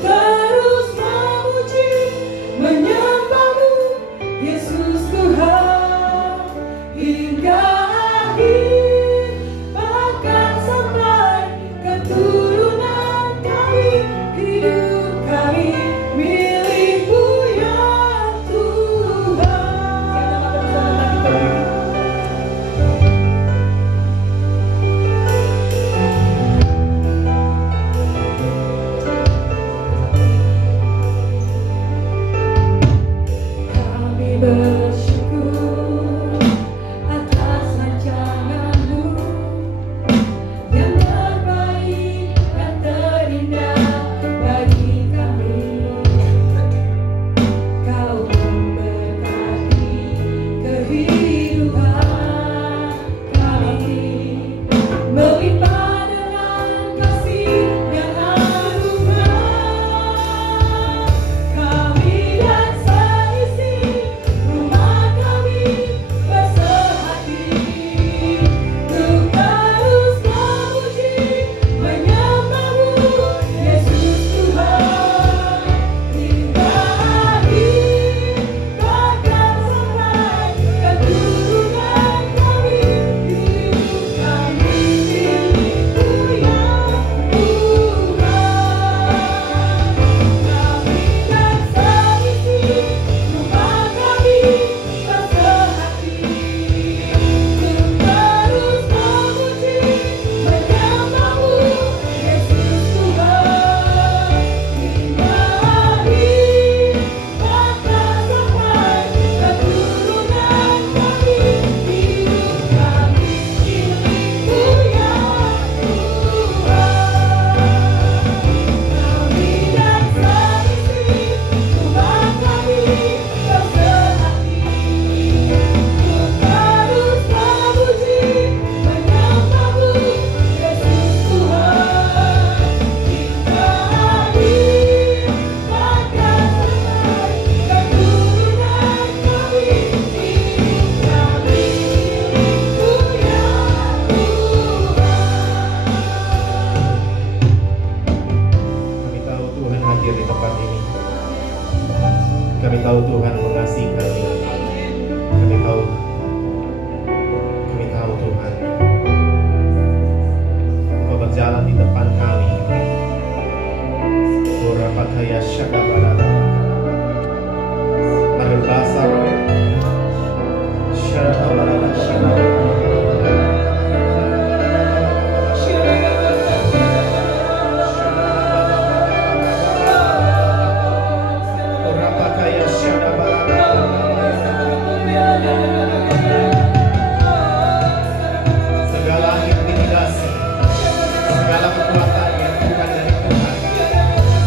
terus memuji, menyembah-Mu, Yesus Tuhan, hingga akhir, bahkan sampai keturunan kami, hidup kami milik-Mu ya Tuhan. Bersyukur atas rancangan-Mu yang terbaik dan terindah bagi kami. Kau memberkati kehidupan kami, melimpah dengan kasih yang anugerah. Kami dan seisi rumah kami bersehati untuk terus memuji, menyembah-Mu, Yesus Tuhan, hingga akhir, bahkan sampai keturunan kami, hidup kami milik-Mu ya Tuhan. Kami dan seisi rumah kami bersehati untuk terus memuji, menyembah-Mu, Yesus Tuhan, hingga akhir, bahkan sampai keturunan kami, hidup kami milik-Mu ya Tuhan. Kami dan seisi rumah kami bersehati untuk terus memuji, menyembah-Mu, Yesus Tuhan, hingga akhir, bahkan sampai keturunan kami, hidup kami milik-Mu ya Kami tahu Tuhan hadir di tempat ini. Kami tahu Tuhan mengasihi kami. Kami tahu Tuhan Engkau berjalan di depan kami. Urapakaya syakabarada Arbasa Syakabarada Urapakaya syakabarada. Segala intimidasi, segala kekuatan yang bukan dari Tuhan,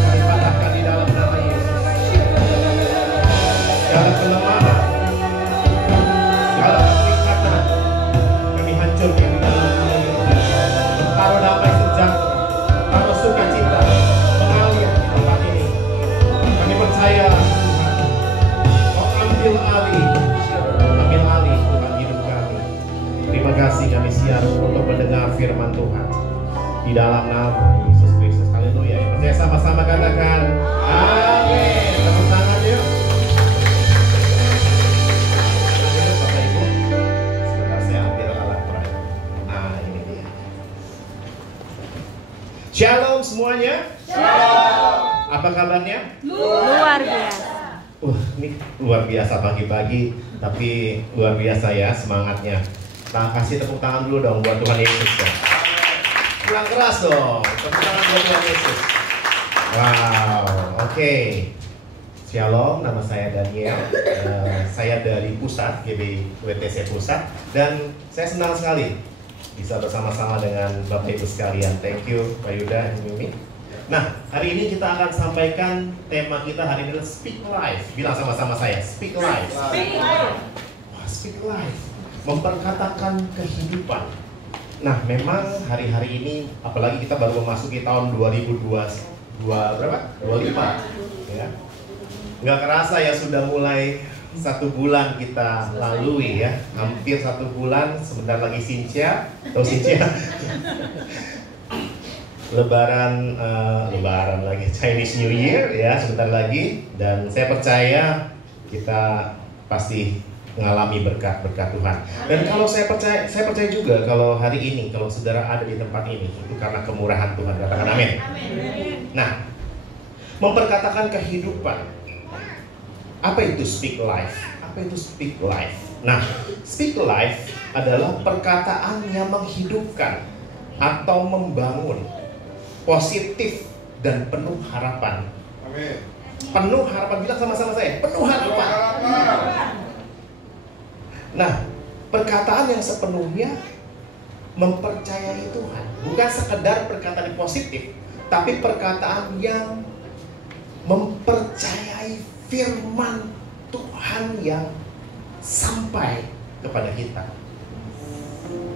kami patahkan di dalam nama Yesus. Segala kelemahan, segala keterikatan, kami hancurkan di dalam nama Yesus. Taruh damai sejahtera, taruh sukacita mengalir di tempat ini. Kami percaya Tuhan, Kau ambil alih Tuhan hidup kami. Terima kasih kami siap untuk mendengar firman Tuhan di dalam nama Yesus Kristus. Haleluya. Yang percaya sama-sama katakan amin. Tepuk tangan yuk. Bapak Ibu, sebentar saya ambil alat peraga. Nah, ini dia. Shalom semuanya. Shalom. Apa kabarnya? Luar biasa. Ini luar biasa pagi-pagi, tapi luar biasa ya semangatnya. Kasih tepuk tangan dulu dong buat Tuhan Yesus ya. Kurang keras dong, tepuk tangan buat Tuhan Yesus. Wow, oke. Shalom, nama saya Daniel. Saya dari pusat, GBWTC Pusat. Dan saya senang sekali bisa bersama-sama dengan Bapak Ibu sekalian. Thank you, Pak Yuda, Mimi. Nah, hari ini kita akan sampaikan tema kita hari ini adalah Speak Life. Bilang sama-sama saya, Speak Life. Speak life. Wah, Speak Life. Memperkatakan kehidupan. Nah, memang hari-hari ini, apalagi kita baru memasuki tahun 2025, ya. Nggak kerasa ya sudah mulai 1 bulan kita lalui ya, hampir 1 bulan. Sebentar lagi Sincia, tahu Sincia? Lebaran lagi, Chinese New Year ya sebentar lagi, dan saya percaya kita pasti mengalami berkat-berkat Tuhan. Dan kalau saya percaya juga kalau hari ini, kalau saudara ada di tempat ini, itu karena kemurahan Tuhan. Katakan amin. Nah, memperkatakan kehidupan. Apa itu speak life? Apa itu speak life? Nah, speak life adalah perkataan yang menghidupkan atau membangun, positif dan penuh harapan. Amin. Penuh harapan, bilang sama-sama saya, penuh harapan. Nah, perkataan yang sepenuhnya mempercayai Tuhan, bukan sekedar perkataan yang positif, tapi perkataan yang mempercayai firman Tuhan yang sampai kepada kita.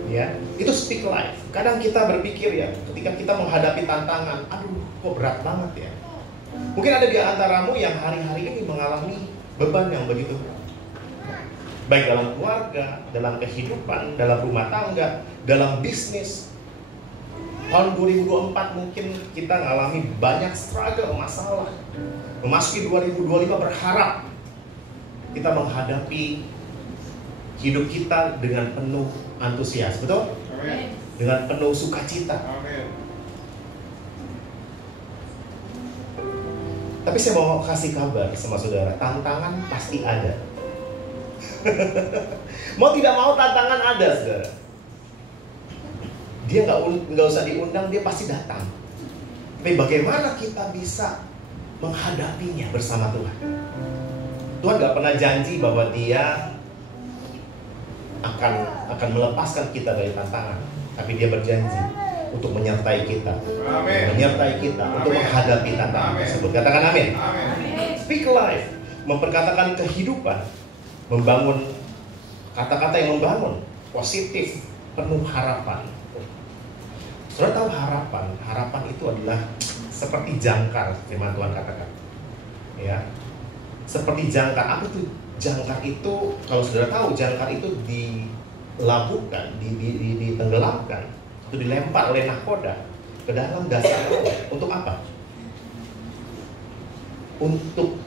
Ya, itu speak life. Kadang kita berpikir ya, ketika kita menghadapi tantangan, aduh, kok berat banget ya. Mungkin ada di antaramu yang hari-hari ini mengalami beban yang begitu, baik dalam keluarga, dalam kehidupan, dalam rumah tangga, dalam bisnis. Tahun 2024 mungkin kita mengalami banyak struggle, masalah. Memasuki 2025 berharap kita menghadapi hidup kita dengan penuh antusias, betul? Amin. Dengan penuh sukacita. Amin. Tapi saya mau kasih kabar sama saudara, tantangan pasti ada. Mau tidak mau tantangan ada, saudara. Dia nggak usah diundang, dia pasti datang. Tapi bagaimana kita bisa menghadapinya bersama Tuhan? Tuhan nggak pernah janji bahwa Dia akan melepaskan kita dari tantangan, tapi Dia berjanji untuk menyertai kita, Amin. menyertai kita untuk Amin. menghadapi tantangan Amin. tersebut. Katakan amin. Amin. Speak life, memperkatakan kehidupan, membangun kata-kata yang membangun, positif, penuh harapan. Saudara tahu harapan itu adalah seperti jangkar, firman Tuhan katakan. Ya, seperti jangkar. Apa itu jangkar itu? Kalau saudara tahu, jangkar itu dilabuhkan, ditenggelamkan, itu dilempar oleh nahkoda ke dalam dasar laut. Untuk apa? Untuk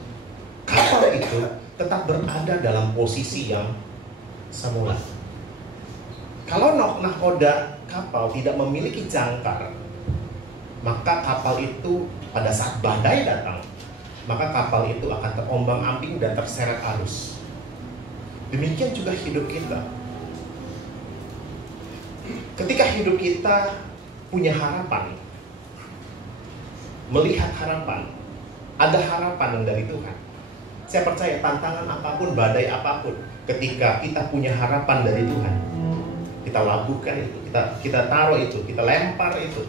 kapal itu tetap berada dalam posisi yang semula. Kalau nahkoda kapal tidak memiliki jangkar, maka kapal itu pada saat badai datang, maka kapal itu akan terombang-ambing dan terseret arus. Demikian juga hidup kita. Ketika hidup kita punya harapan, melihat harapan, ada harapan yang dari Tuhan. Saya percaya tantangan apapun, badai apapun, ketika kita punya harapan dari Tuhan, kita labuhkan itu, kita taruh itu, kita lempar itu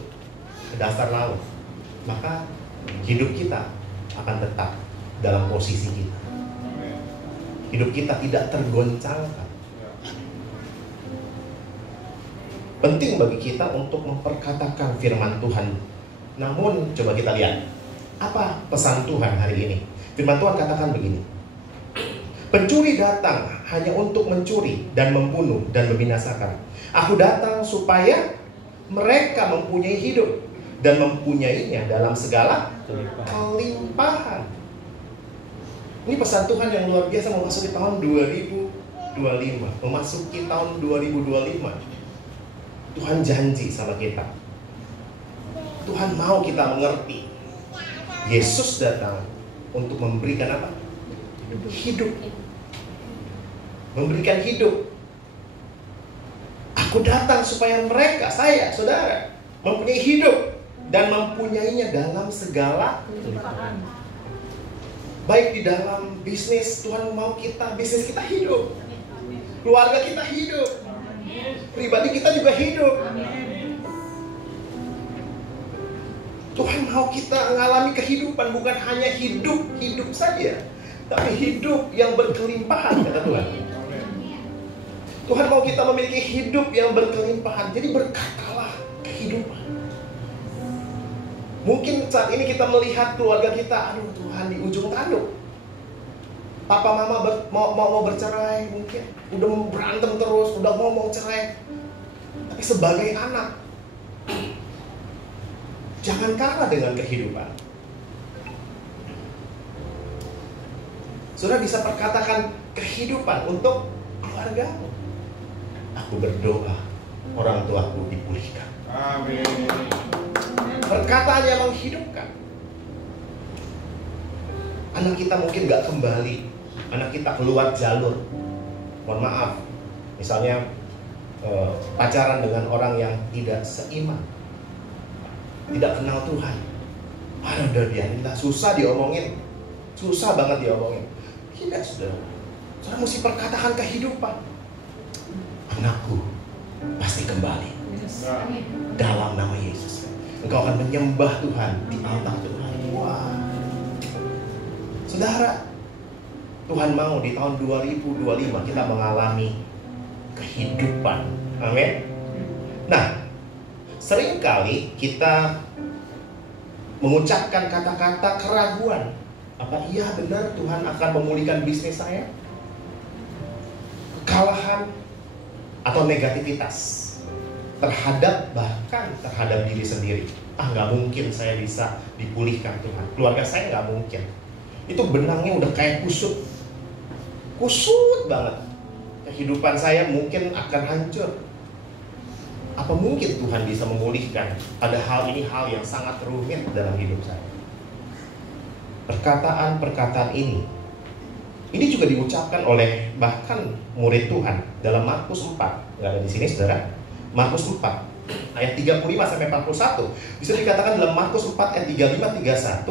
ke dasar laut, maka hidup kita akan tetap dalam posisi kita. Hidup kita tidak tergoncangkan. Penting bagi kita untuk memperkatakan firman Tuhan. Namun coba kita lihat, apa pesan Tuhan hari ini? Firman Tuhan katakan begini: pencuri datang hanya untuk mencuri dan membunuh dan membinasakan. Aku datang supaya mereka mempunyai hidup dan mempunyainya dalam segala kelimpahan. Ini pesan Tuhan yang luar biasa memasuki tahun 2025. Memasuki tahun 2025. Tuhan janji sama kita. Tuhan mau kita mengerti. Yesus datang untuk memberikan apa? Hidup. Memberikan hidup. Aku datang supaya mereka, saya, saudara, mempunyai hidup dan mempunyainya dalam segala kelimpahan. Baik di dalam bisnis, Tuhan mau bisnis kita hidup. Keluarga kita hidup. Pribadi kita juga hidup. Tuhan mau kita mengalami kehidupan, bukan hanya hidup saja, tapi hidup yang berkelimpahan, kata Tuhan. Tuhan mau kita memiliki hidup yang berkelimpahan. Jadi berkatalah kehidupan. Mungkin saat ini kita melihat keluarga kita, aduh Tuhan, di ujung tanduk. Papa mama mau bercerai, mungkin udah berantem terus, udah ngomong cerai. Tapi sebagai anak, Jangan kalah dengan kehidupan. Saudara bisa perkatakan kehidupan untuk keluargamu. Aku berdoa orang tuaku dipulihkan. Amin. Perkataan yang menghidupkan. Anak kita mungkin gak kembali, anak kita keluar jalur. Mohon maaf, misalnya pacaran dengan orang yang tidak seiman, tidak kenal Tuhan. Udah dia susah diomongin, susah banget diomongin. Tidak, saudara. Saudara mesti perkatakan kehidupan. Anakku pasti kembali dalam nama Yesus. Engkau akan menyembah Tuhan di altar Tuhan. Wah, saudara, Tuhan mau di tahun 2025 kita mengalami kehidupan. Amin. Nah, seringkali kita mengucapkan kata-kata keraguan. Apa iya benar Tuhan akan memulihkan bisnis saya? Kekalahan atau negativitas bahkan terhadap diri sendiri. Nggak mungkin saya bisa dipulihkan Tuhan. Keluarga saya nggak mungkin. Itu benangnya udah kayak kusut banget. Kehidupan saya mungkin akan hancur. Apa mungkin Tuhan bisa memulihkan? Padahal ini hal yang sangat rumit dalam hidup saya. Perkataan-perkataan ini juga diucapkan oleh bahkan murid Tuhan dalam Markus 4. Nggak ada di sini, saudara. Markus 4 ayat 35 sampai 41. Bisa dikatakan dalam Markus 4 ayat 35-31.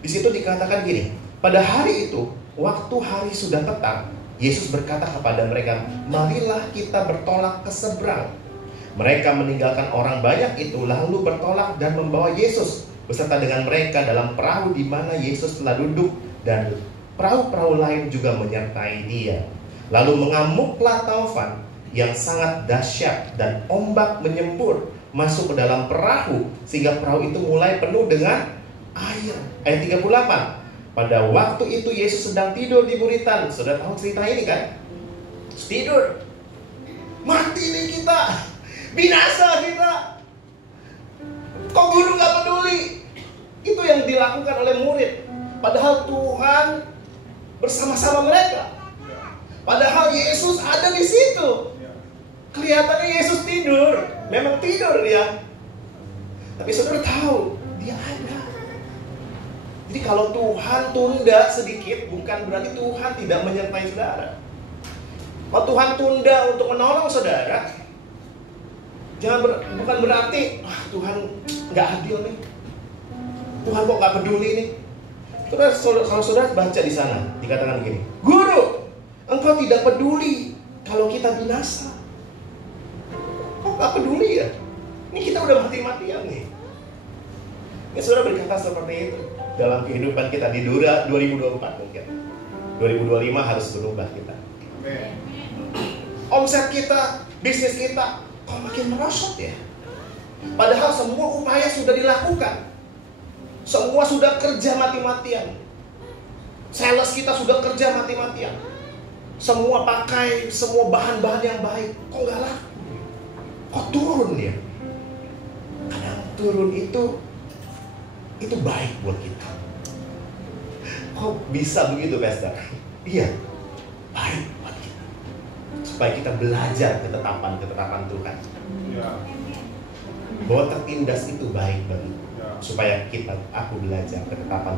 Di situ dikatakan gini. Pada hari itu, waktu hari sudah petang, Yesus berkata kepada mereka, marilah kita bertolak ke seberang. Mereka meninggalkan orang banyak itu lalu bertolak dan membawa Yesus beserta dengan mereka dalam perahu di mana Yesus telah duduk, dan perahu-perahu lain juga menyertai dia. Lalu mengamuklah taufan yang sangat dahsyat dan ombak menyembur masuk ke dalam perahu sehingga perahu itu mulai penuh dengan air. Ayat 38. Pada waktu itu Yesus sedang tidur di buritan. Sudah tahu cerita ini kan? Tidur. Mati nih kita. Binasa kita. Kok guru gak peduli? Itu yang dilakukan oleh murid. Padahal Tuhan bersama-sama mereka. Padahal Yesus ada di situ. Kelihatannya Yesus tidur. Memang tidur dia. Tapi saudara tahu dia ada. Jadi kalau Tuhan tunda sedikit, bukan berarti Tuhan tidak menyertai saudara. Kalau Tuhan tunda untuk menolong saudara, bukan berarti Tuhan nggak adil nih. Tuhan kok nggak peduli nih. Kalau saudara baca di sana, dikatakan begini, Guru, engkau tidak peduli kalau kita binasa. Kok nggak peduli ya? Ini kita udah mati-matian nih. Ini saudara berkata seperti itu dalam kehidupan kita di 2024 mungkin. 2025 harus berubah kita. Omset kita, bisnis kita, kok makin merosot ya? Padahal semua upaya sudah dilakukan. Semua sudah kerja mati-matian. Sales kita sudah kerja mati-matian. Semua pakai semua bahan-bahan yang baik. Kok nggak laku? Kok turun ya? Kadang turun itu baik buat kita. Kok bisa begitu, Pastor? Iya, baik buat kita. Supaya kita belajar ketetapan Tuhan. Bahwa tertindas itu baik bagi kita. Supaya aku belajar ketetapan.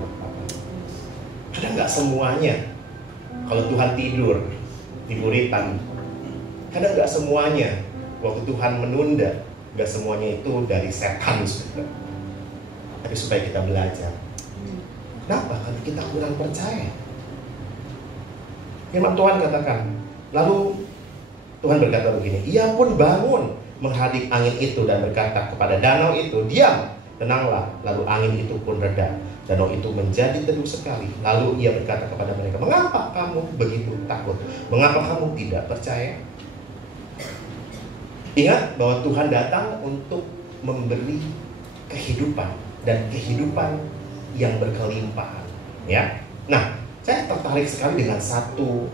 Kadang nggak semuanya. Kalau Tuhan tidur di buritan, kadang nggak semuanya. Waktu Tuhan menunda, nggak semuanya itu dari setan, saudara. Tapi supaya kita belajar. Kenapa? Karena kita kurang percaya. Firman Tuhan katakan, lalu Tuhan berkata begini, ia pun bangun menghadap angin itu dan berkata kepada danau itu, diam, tenanglah. Lalu angin itu pun reda. Danau itu menjadi teduh sekali. Lalu ia berkata kepada mereka, mengapa kamu begitu takut? Mengapa kamu tidak percaya? Ingat bahwa Tuhan datang untuk memberi kehidupan dan kehidupan yang berkelimpahan, ya. Nah, saya tertarik sekali dengan satu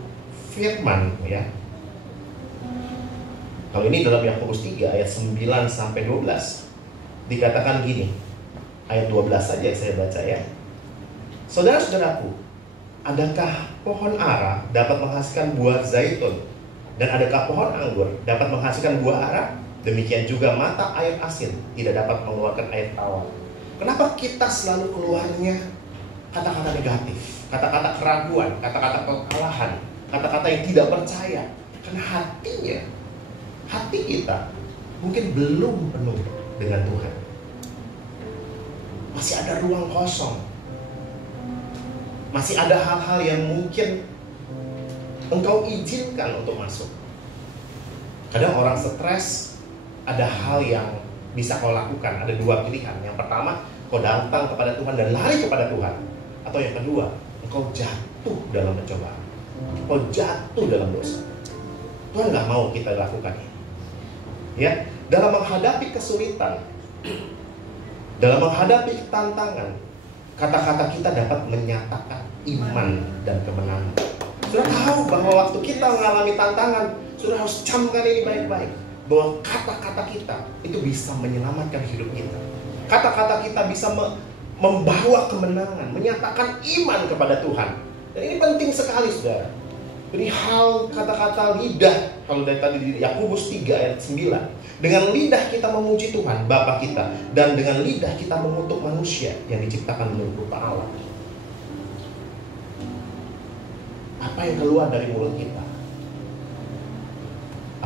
firman, ya. Kalau ini dalam Yakobus 3 ayat 9 sampai 12 dikatakan gini. ayat 12 saja yang saya baca ya. Saudara-saudaraku, adakah pohon ara dapat menghasilkan buah zaitun? Dan adakah pohon anggur dapat menghasilkan buah ara? Demikian juga mata air asin tidak dapat mengeluarkan air tawar. Kenapa kita selalu keluarnya kata-kata negatif, kata-kata keraguan, kata-kata kekalahan, kata-kata yang tidak percaya? Karena hati kita mungkin belum penuh dengan Tuhan. Masih ada ruang kosong. Masih ada hal-hal yang mungkin engkau izinkan untuk masuk. Kadang orang stres, ada hal yang bisa kau lakukan. Ada dua pilihan. Yang pertama, kau datang kepada Tuhan dan lari kepada Tuhan. Atau yang kedua, engkau jatuh dalam pencobaan. Engkau jatuh dalam dosa. Tuhan gak mau kita lakukan ini. Ya, dalam menghadapi kesulitan, dalam menghadapi tantangan, kata-kata kita dapat menyatakan iman dan kemenangan. Sudah tahu bahwa waktu kita mengalami tantangan, sudah harus camkan ini baik-baik, bahwa kata-kata kita itu bisa menyelamatkan hidup kita. Kata-kata kita bisa membawa kemenangan, menyatakan iman kepada Tuhan. Dan ini penting sekali, saudara. Jadi hal kata-kata lidah, kalau dari tadi di Yakobus 3 ayat 9, dengan lidah kita memuji Tuhan Bapa kita, dan dengan lidah kita mengutuk manusia yang diciptakan menurut rupa Allah. Apa yang keluar dari mulut kita?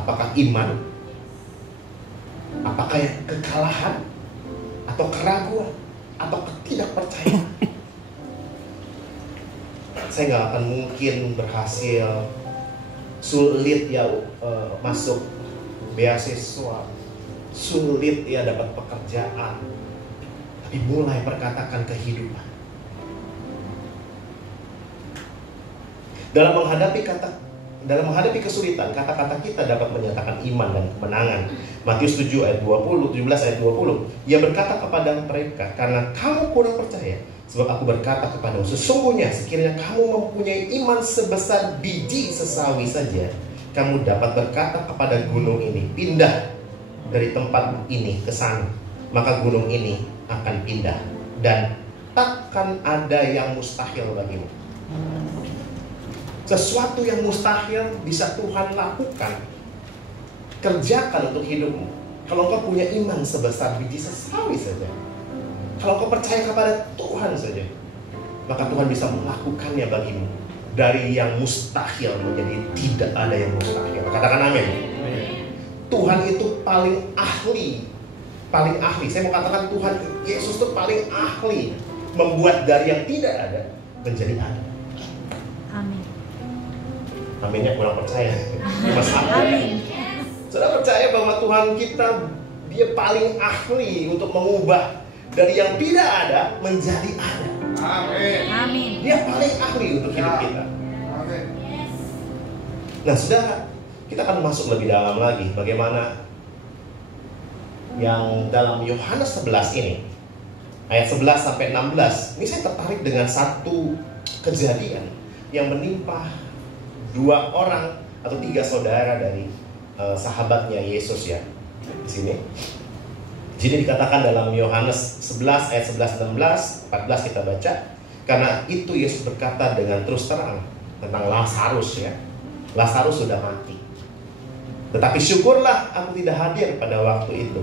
Apakah iman? Apakah yang kekalahan? Atau keraguan? Atau ketidakpercayaan? Saya nggak akan mungkin berhasil, sulit ya masuk beasiswa, sulit ya dapat pekerjaan, tapi mulai perkatakan kehidupan. Dalam menghadapi kesulitan, kata-kata kita dapat menyatakan iman dan kemenangan. Matius 7 ayat 20, 17 ayat 20. Ia berkata kepada mereka, karena kamu kurang percaya, sebab aku berkata kepadamu, sesungguhnya sekiranya kamu mempunyai iman sebesar biji sesawi saja, kamu dapat berkata kepada gunung ini, pindah dari tempat ini ke sana, maka gunung ini akan pindah, dan takkan ada yang mustahil bagimu. Sesuatu yang mustahil bisa Tuhan lakukan, kerjakan untuk hidupmu, kalau kau punya iman sebesar biji sesawi saja. Kalau kau percaya kepada Tuhan saja, maka Tuhan bisa melakukannya bagimu. Dari yang mustahil menjadi tidak ada yang mustahil. Katakan amin. Tuhan itu paling ahli. Saya mau katakan Tuhan Yesus itu paling ahli membuat dari yang tidak ada menjadi ada. Amin. Aminnya kurang percaya. Mas Amin. Sudah percaya bahwa Tuhan kita, Dia paling ahli untuk mengubah dari yang tidak ada menjadi ada. Amin. Dia paling ahli untuk hidup kita. Amin. Nah, saudara, kita akan masuk lebih dalam lagi bagaimana yang dalam Yohanes 11 ini, ayat 11 sampai 16. Ini saya tertarik dengan satu kejadian yang menimpa 2 orang atau 3 saudara dari sahabatnya Yesus ya. Di sini. Jadi dikatakan dalam Yohanes 11 ayat 11, 16, 14 kita baca. Karena itu Yesus berkata dengan terus terang tentang Lazarus ya. Lazarus sudah mati. Tetapi syukurlah aku tidak hadir pada waktu itu,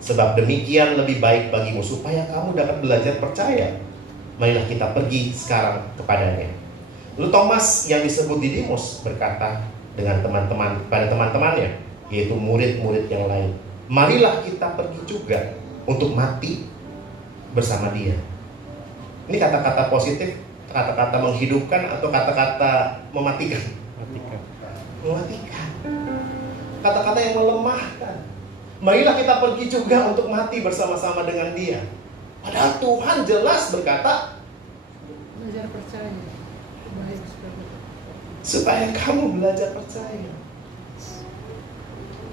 sebab demikian lebih baik bagimu, supaya kamu dapat belajar percaya. Marilah kita pergi sekarang kepadanya. Lalu Thomas yang disebut Didimus berkata dengan pada teman-temannya, yaitu murid-murid yang lain, marilah kita pergi juga untuk mati bersama dia. Ini kata-kata positif, kata-kata menghidupkan, atau kata-kata mematikan? Mematikan. Kata-kata yang melemahkan. Marilah kita pergi juga untuk mati bersama-sama dengan dia. Padahal Tuhan jelas berkata, Belajar percaya. Baik, supaya kamu belajar percaya.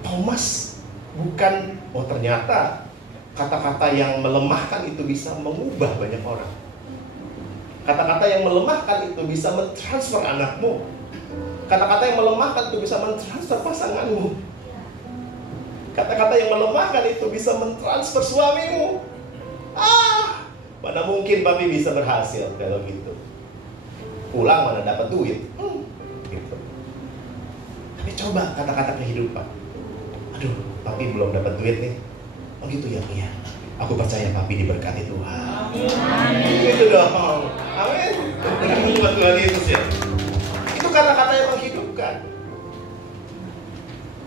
Thomas bukan, ternyata kata-kata yang melemahkan itu bisa mengubah banyak orang. Kata-kata yang melemahkan itu bisa mentransfer anakmu. Kata-kata yang melemahkan itu bisa mentransfer pasanganmu. Kata-kata yang melemahkan itu bisa mentransfer suamimu. Mana mungkin papi bisa berhasil kalau gitu. Pulang mana dapat duit. Gitu. Tapi coba kata-kata kehidupan. Aduh, papi belum dapat duit nih. Oh gitu ya, iya. Aku percaya papi diberkati Tuhan. Amin. Itu dong. Amin. Buat Tuhan Yesus ya. Itu kata-kata yang menghidupkan.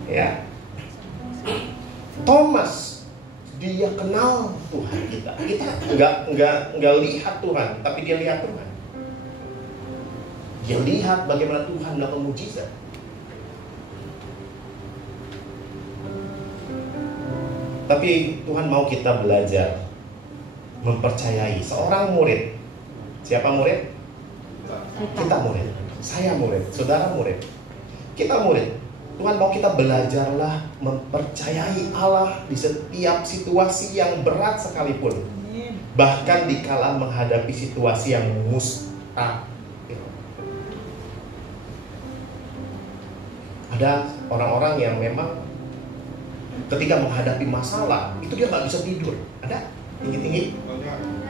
Ya. Thomas, dia kenal Tuhan kita. Kita nggak lihat Tuhan, tapi dia lihat Tuhan. Dia lihat bagaimana Tuhan melakukan mujizat. Tapi Tuhan mau kita belajar mempercayai seorang murid. Siapa murid? Kita murid. Saya murid. Saudara murid. Kita murid. Tuhan mau kita belajarlah mempercayai Allah di setiap situasi yang berat sekalipun. Bahkan dikala menghadapi situasi yang mustahil. Ada orang-orang yang memang ketika menghadapi masalah itu dia nggak bisa tidur. Ada tinggi-tinggi?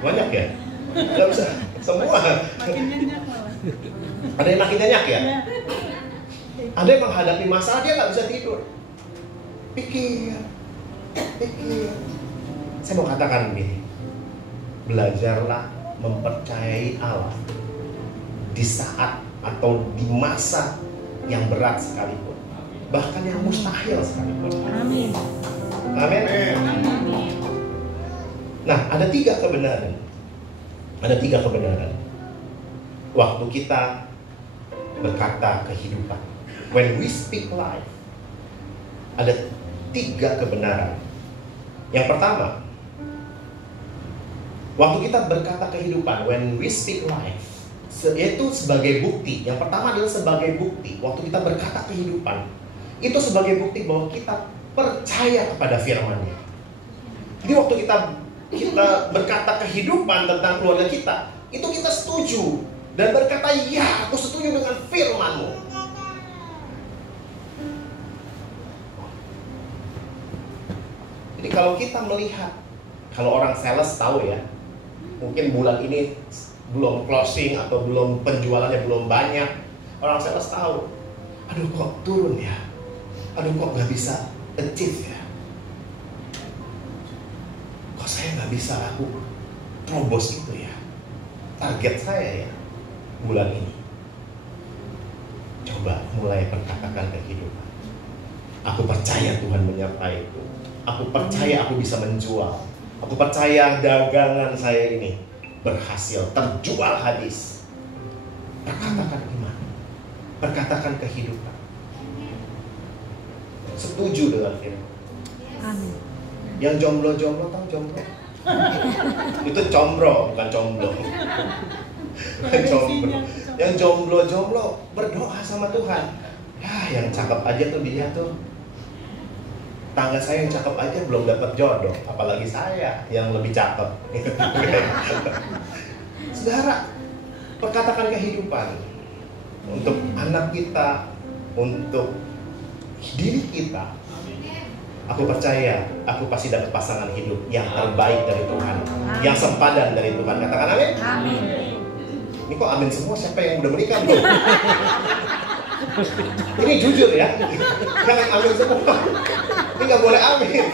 Banyak ya? Nggak bisa. Semua. Makin nyenyak malah. Ada yang makin nyenyak ya? Ya. Ada yang menghadapi masalah dia nggak bisa tidur. Pikir. Saya mau katakan begini. Belajarlah mempercayai Allah di saat atau di masa yang berat sekalipun. Bahkan yang mustahil sekalipun. Amin. Amin. Nah, ada 3 kebenaran. Ada 3 kebenaran. Waktu kita berkata kehidupan. When we speak life, ada 3 kebenaran. Yang pertama, waktu kita berkata kehidupan, when we speak life, itu sebagai bukti. Yang pertama adalah sebagai bukti. Waktu kita berkata kehidupan, itu sebagai bukti bahwa kita percaya kepada firman-Nya. Jadi waktu kita berkata kehidupan tentang keluarga kita, itu kita setuju dan berkata, ya, aku setuju dengan firman-Mu. Jadi kalau kita melihat, kalau orang sales tahu ya, mungkin bulan ini belum closing atau belum penjualannya belum banyak, orang sales tahu, aduh kok turun ya, aduh kok nggak bisa achieve ya, kok saya nggak bisa aku terobos itu ya, target saya ya bulan ini. Coba mulai perkatakan kehidupan. Aku percaya Tuhan menyertai itu. Aku percaya aku bisa menjual. Aku percaya dagangan saya ini berhasil, terjual habis. Perkatakan iman. Perkatakan kehidupan. Setuju dengan firman. Amin. Yang jomblo-jomblo, tahu jomblo? Itu combro, bukan comblo. Jomblo. Yang jomblo-jomblo berdoa sama Tuhan. Ya, yang cakep aja tuh dia tuh. Tangga saya yang cakep aja belum dapat jodoh, apalagi saya yang lebih cakep. Saudara, perkatakan kehidupan untuk anak kita, untuk diri kita. Aku percaya, aku pasti dapat pasangan hidup yang terbaik dari Tuhan, yang sempadan dari Tuhan. Katakan amin. Amin. Ini kok amin semua? Siapa yang udah menikah belum? Ini jujur ya, jangan amin semua. Ini nggak boleh amin.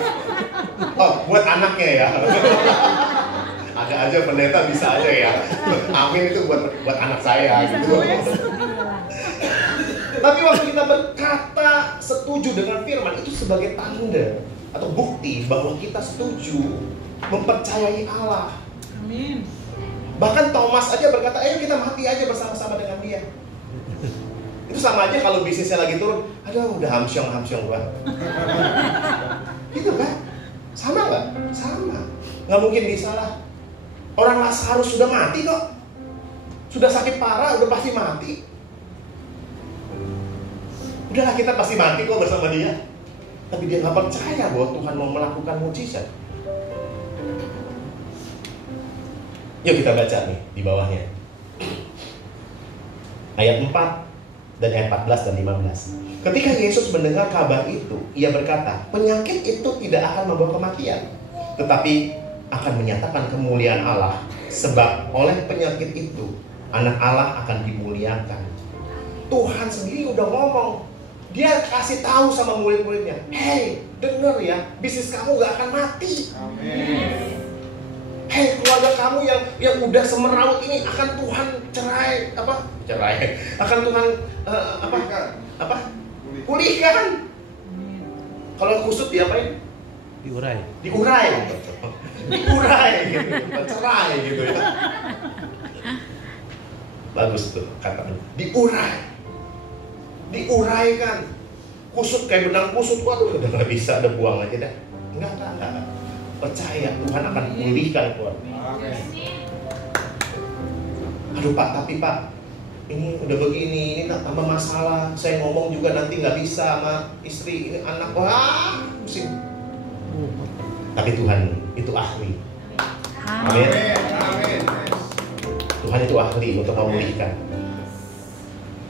Oh, buat anaknya ya. Ada aja pendeta bisa aja ya. Amin itu buat anak saya. Gitu. Tapi waktu kita berkata setuju dengan firman, itu sebagai tanda atau bukti bahwa kita setuju mempercayai Allah. Amin. Bahkan Thomas aja berkata, ayo kita mati aja bersama-sama dengan dia. Itu sama aja kalau bisnisnya lagi turun, aduh udah hamsyong gua. Gitu kan? Sama nggak? Sama. Nggak mungkin bisa lah. Orang Lazarus sudah mati kok. Sudah sakit parah, udah pasti mati. Udahlah kita pasti mati kok bersama dia. Tapi dia nggak percaya bahwa Tuhan mau melakukan mujizat. Yuk kita baca nih di bawahnya. Ayat 4 dan ayat 14 dan 15. Ketika Yesus mendengar kabar itu, ia berkata, penyakit itu tidak akan membawa kematian, tetapi akan menyatakan kemuliaan Allah, Sebab oleh penyakit itu anak Allah akan dimuliakan. Tuhan sendiri udah ngomong. Dia kasih tahu sama murid-muridnya, hey, denger ya, bisnis kamu gak akan mati. Amin. Hey, keluarga kamu yang udah semeraut ini akan Tuhan cerai, akan Tuhan pulihkan. Kalau kusut diapain? Diurai. Diurai gitu, cerai gitu ya. Bagus tuh kata, diuraikan. Kusut kayak benang kusut, waduh udah nggak bisa, ada buang aja dah. Enggak. Percaya Tuhan akan pulihkan keluarga. Aduh Pak, tapi Pak, ini udah begini, ini tambah masalah. Saya ngomong juga nanti nggak bisa sama istri, ini anak, wah pusing. Tapi Tuhan itu ahli. Amin. Tuhan itu ahli untuk memulihkan.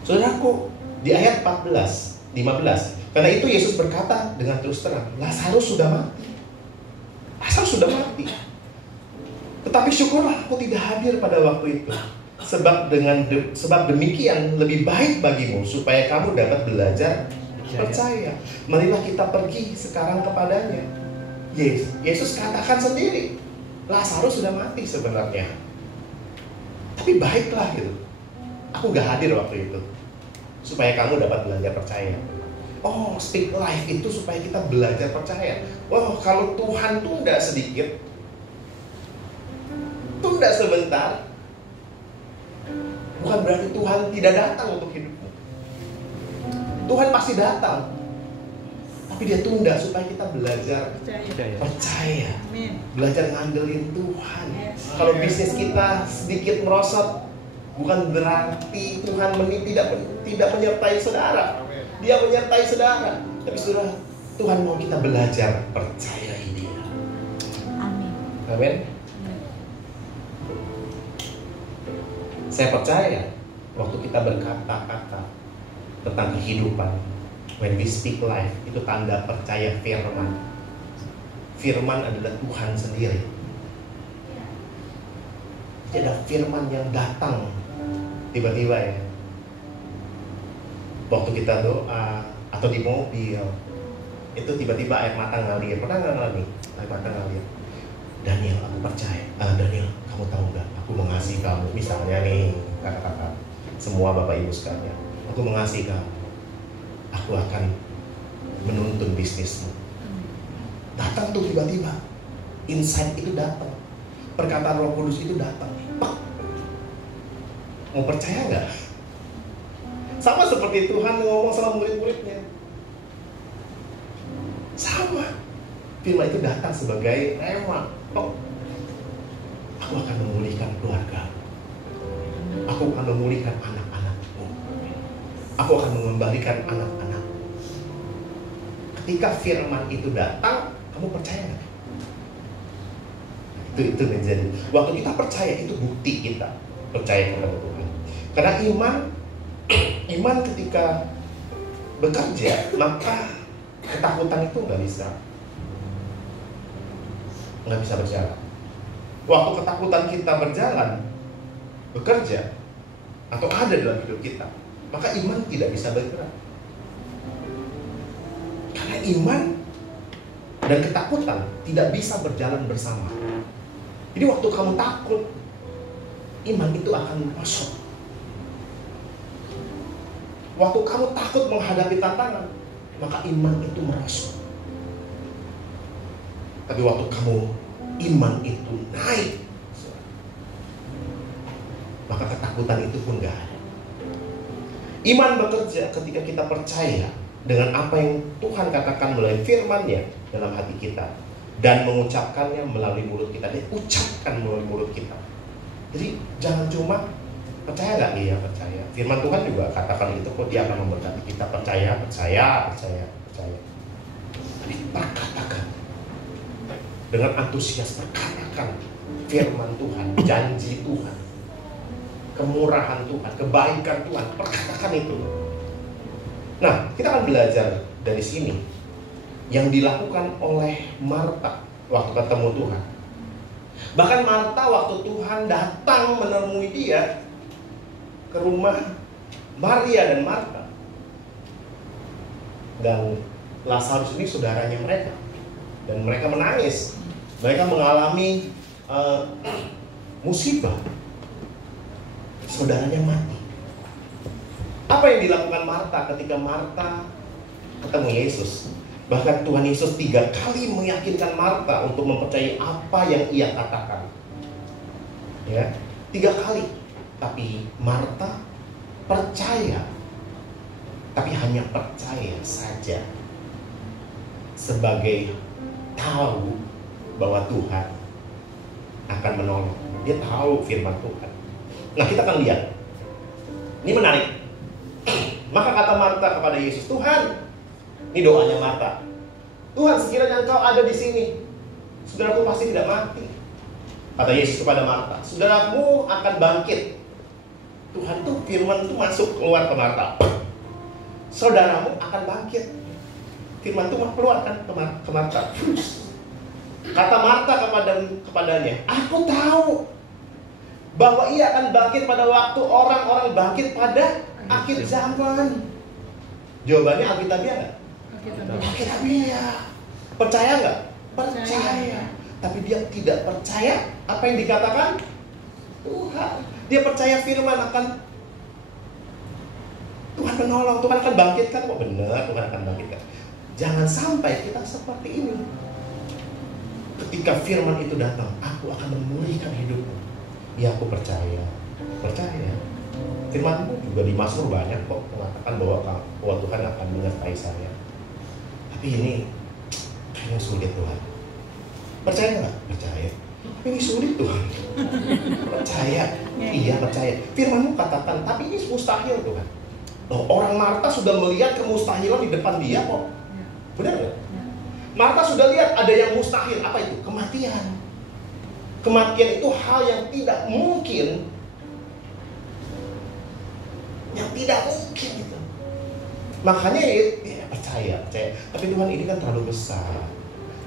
Saudaraku, di ayat 14, 15, karena itu Yesus berkata dengan terus terang, Lazarus sudah mati. Tetapi syukurlah aku tidak hadir pada waktu itu. Sebab demikian lebih baik bagimu, supaya kamu dapat belajar percaya. Marilah kita pergi sekarang kepadanya. Yesus katakan sendiri, Lazarus sudah mati sebenarnya. Tapi baiklah gitu. Aku gak hadir waktu itu, supaya kamu dapat belajar percaya. Oh, speak life itu supaya kita belajar percaya. Wow, kalau Tuhan tunda sedikit, tunda sebentar, bukan berarti Tuhan tidak datang untuk hidupmu. Tuhan pasti datang, tapi Dia tunda supaya kita belajar percaya. Belajar ngandelin Tuhan. Kalau bisnis kita sedikit merosot, bukan berarti Tuhan tidak menyertai saudara. Dia menyertai saudara. Tapi saudara, Tuhan mau kita belajar percayai Dia. Amin. Amin. Saya percaya waktu kita berkata-kata tentang kehidupan, when we speak life, itu tanda percaya firman. Firman adalah Tuhan sendiri. Jadi ada firman yang datang tiba-tiba ya. Waktu kita doa atau di mobil, itu tiba-tiba air mata ngalir. Pernah nggak ngalamin air mata ngalir? Daniel, aku percaya. Daniel, kamu tahu nggak? Aku mengasihi kamu. Misalnya nih kata-kata semua bapak ibu sekalian, aku mengasihi kamu. Aku akan menuntun bisnismu. Datang tuh tiba-tiba, insight itu datang, perkataan Roh Kudus itu datang. Pak, mau percaya nggak? Sama seperti Tuhan ngomong sama murid-muridnya. Sama. Firman itu datang sebagai rema. Oh, aku akan memulihkan keluarga. Aku akan memulihkan anak-anakmu. Aku akan mengembalikan anak-anak. Ketika firman itu datang, kamu percaya nggak? Itu menjadi. Waktu kita percaya, itu bukti kita percaya kepada Tuhan. Karena iman ketika bekerja, maka ketakutan itu nggak bisa berjalan. Waktu ketakutan kita berjalan, bekerja, atau ada dalam hidup kita, maka iman tidak bisa bergerak. Karena iman dan ketakutan tidak bisa berjalan bersama. Jadi waktu kamu takut, iman itu akan merosot. Waktu kamu takut menghadapi tantangan, maka iman itu merosot. Tapi waktu kamu iman itu naik, maka ketakutan itu pun gak ada. Iman bekerja ketika kita percaya dengan apa yang Tuhan katakan melalui firman-Nya dalam hati kita, dan mengucapkannya melalui mulut kita. Dia ucapkan melalui mulut kita. Jadi jangan cuma percaya gak? Iya percaya. Firman Tuhan juga katakan itu kok, Dia akan memberkati kita. Percaya. Tapi perkatakan dengan antusias, perkatakan firman Tuhan, janji Tuhan, kemurahan Tuhan, kebaikan Tuhan, perkatakan itu. Nah, kita akan belajar dari sini yang dilakukan oleh Marta waktu ketemu Tuhan. Bahkan Marta waktu Tuhan datang menemui dia ke rumah Maria dan Marta, dan Lazarus ini saudaranya mereka, dan mereka menangis. Mereka mengalami musibah, saudaranya mati. Apa yang dilakukan Marta ketika Marta ketemu Yesus? Bahkan Tuhan Yesus 3 kali meyakinkan Marta untuk mempercayai apa yang ia katakan. Ya, 3 kali. Tapi Marta percaya, tapi hanya percaya saja, sebagai tahu bahwa Tuhan akan menolong. Dia tahu firman Tuhan. Nah, kita akan lihat. Ini menarik. Maka kata Marta kepada Yesus, Tuhan, ini doanya Marta, Tuhan, sekiranya Engkau ada di sini, saudaraku pasti tidak mati. Kata Yesus kepada Marta, saudaramu akan bangkit. Tuhan tuh, firman itu masuk keluar ke Marta. Saudaramu akan bangkit. Firman itu keluarkan ke Marta. Kata Marta kepadanya, aku tahu bahwa ia akan bangkit pada waktu orang-orang bangkit pada akhir zaman. Jawabannya Alkitabiah nggak? Alkitabiah. Percaya nggak? Percaya. Tapi dia tidak percaya apa yang dikatakan Tuhan. Dia percaya firman akan Tuhan menolong, Tuhan akan bangkitkan. Kok benar Tuhan akan bangkitkan? Jangan sampai kita seperti ini. Ketika firman itu datang, aku akan memulihkan hidupmu. Ya, aku percaya. Percaya. Firman-Mu juga di Mazmur banyak kok mengatakan bahwa Tuhan akan menyertai saya. Tapi ini kayaknya sulit Tuhan. Percaya nggak? Percaya. Tapi ini sulit Tuhan. Percaya. Iya, percaya. Firman-Mu katakan, tapi ini mustahil Tuhan. Loh, orang Marta sudah melihat kemustahilan di depan dia kok. Benar nggak? Marta sudah lihat ada yang mustahil. Apa itu? Kematian. Kematian itu hal yang tidak mungkin. Yang tidak mungkin gitu. Makanya ya percaya. Tapi Tuhan, ini kan terlalu besar.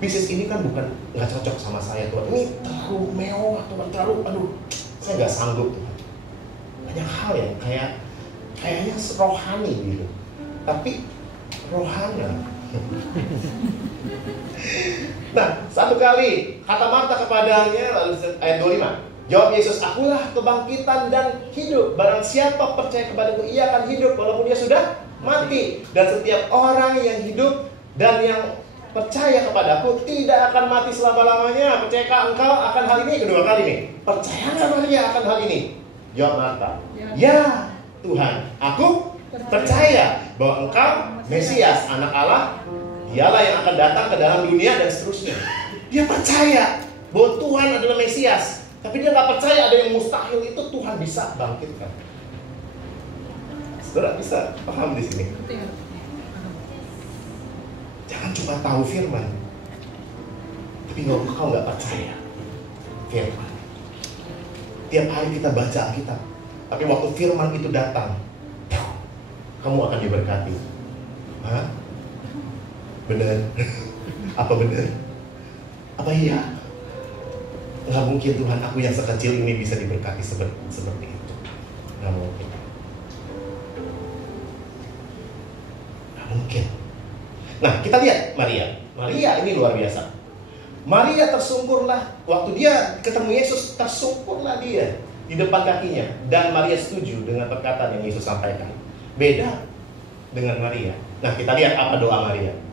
Bisnis ini kan bukan nggak cocok sama saya Tuhan. Ini terlalu mewah Tuhan, terlalu saya nggak sanggup Tuhan. Banyak hal yang kayaknya rohani gitu. Tapi rohana. Nah, satu kali kata Marta kepadanya, lalu ayat 25. Jawab Yesus, akulah kebangkitan dan hidup. Barang siapa percaya kepadaku, ia akan hidup walaupun dia sudah mati. Dan setiap orang yang hidup dan yang percaya kepadaku tidak akan mati selama-lamanya. Percayakah engkau akan hal ini? Kedua kali nih. Percaya nggak Maria akan hal ini? Jawab Marta, ya Tuhan, aku percaya bahwa engkau Mesias, anak Allah. Dialah yang akan datang ke dalam dunia dan seterusnya. Dia percaya bahwa Tuhan adalah Mesias. Tapi dia nggak percaya ada yang mustahil itu Tuhan bisa bangkitkan. Saudara bisa paham di sini? Jangan cuma tahu firman, tapi kau nggak percaya firman. Tiap hari kita baca Alkitab, tapi waktu firman itu datang, kamu akan diberkati. Hah? Benar? Apa benar? Apa iya? Nggak mungkin Tuhan, aku yang sekecil ini bisa diberkati seperti itu. Nggak mungkin. Nggak mungkin. Nah, kita lihat Maria. Maria ini luar biasa. Maria tersungkurlah. Waktu dia ketemu Yesus, tersungkurlah dia di depan kakinya. Dan Maria setuju dengan perkataan yang Yesus sampaikan. Beda dengan Maria. Nah, kita lihat apa doa Maria.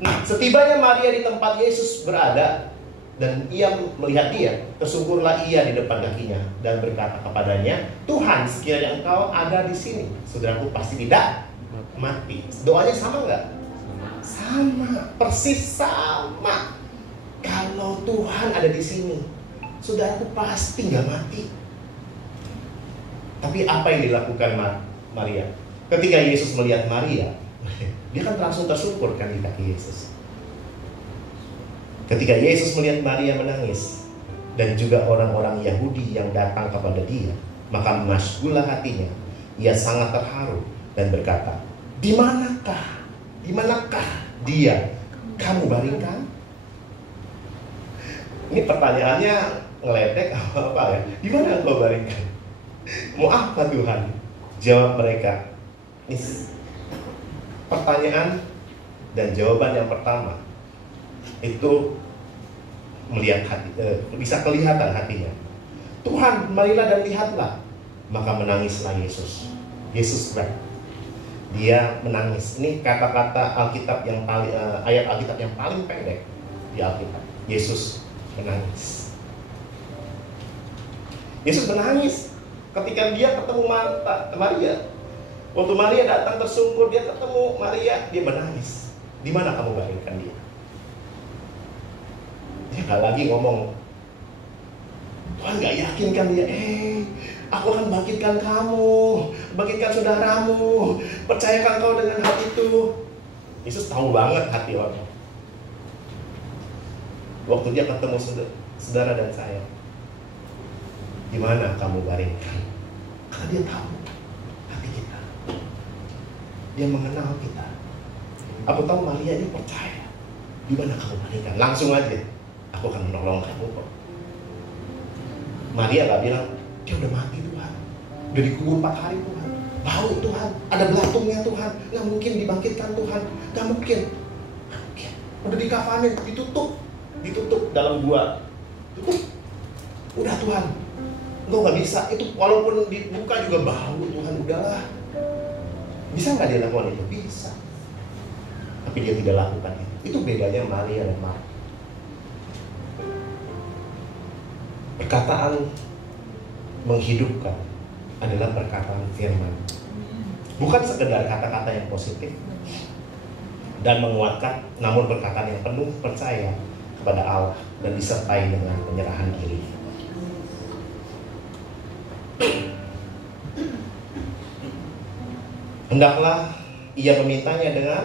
Nah, setibanya Maria di tempat Yesus berada, dan ia melihat dia, tersungkurlah ia di depan kakinya dan berkata kepadanya, Tuhan, sekiranya engkau ada di sini, saudaraku pasti tidak mati. Doanya sama nggak? Sama, persis sama. Kalau Tuhan ada di sini, saudaraku pasti nggak mati. Tapi apa yang dilakukan Maria? Ketika Yesus melihat Maria, dia kan langsung tersungkur kan di kaki Yesus. Ketika Yesus melihat Maria menangis dan juga orang-orang Yahudi yang datang kepada dia, maka masyhurlah hatinya. Ia sangat terharu dan berkata, di manakah dia kamu baringkan? Ini pertanyaannya ngeledek apa ya? Di mana engkau baringkan? Mau apa Tuhan? Jawab mereka. Ini pertanyaan dan jawaban yang pertama itu melihat hati, bisa kelihatan hatinya. Tuhan, marilah dan lihatlah. Maka menangislah Yesus. Yesus wept. Dia menangis. Ini kata-kata Alkitab yang paling ayat Alkitab yang paling pendek di Alkitab. Yesus menangis. Yesus menangis ketika dia ketemu Maria. Waktu Maria datang tersungkur, dia ketemu Maria, dia menangis. Di mana kamu baringkan dia? Dia gak lagi ngomong, Tuhan gak yakinkan dia, aku akan bangkitkan kamu, bangkitkan saudaramu, percayakan kau dengan hal itu. Yesus tahu banget hati orang. Waktu dia ketemu saudara dan saya, di mana kamu baringkan? Karena dia tahu hati kita. Dia mengenal kita. Aku tahu Maria ini percaya. Di mana kamu baringkan? Langsung aja, aku akan menolong kamu kok. Maria gak bilang, dia udah mati Tuhan, udah dikubur 4 hari Tuhan, bau Tuhan, ada belatungnya Tuhan, gak mungkin dibangkitkan Tuhan, gak mungkin. Udah dikafanin, ditutup dalam gua, tutup. Udah Tuhan, engkau gak bisa, itu walaupun dibuka juga bau Tuhan, udahlah. Bisa gak dia lakukan itu? Bisa. Tapi dia tidak lakukan itu. Itu bedanya Maria dan Marta. Perkataan menghidupkan adalah perkataan firman. Bukan sekedar kata-kata yang positif dan menguatkan, namun perkataan yang penuh percaya kepada Allah dan disertai dengan penyerahan diri. Hendaklah ia memintanya dengan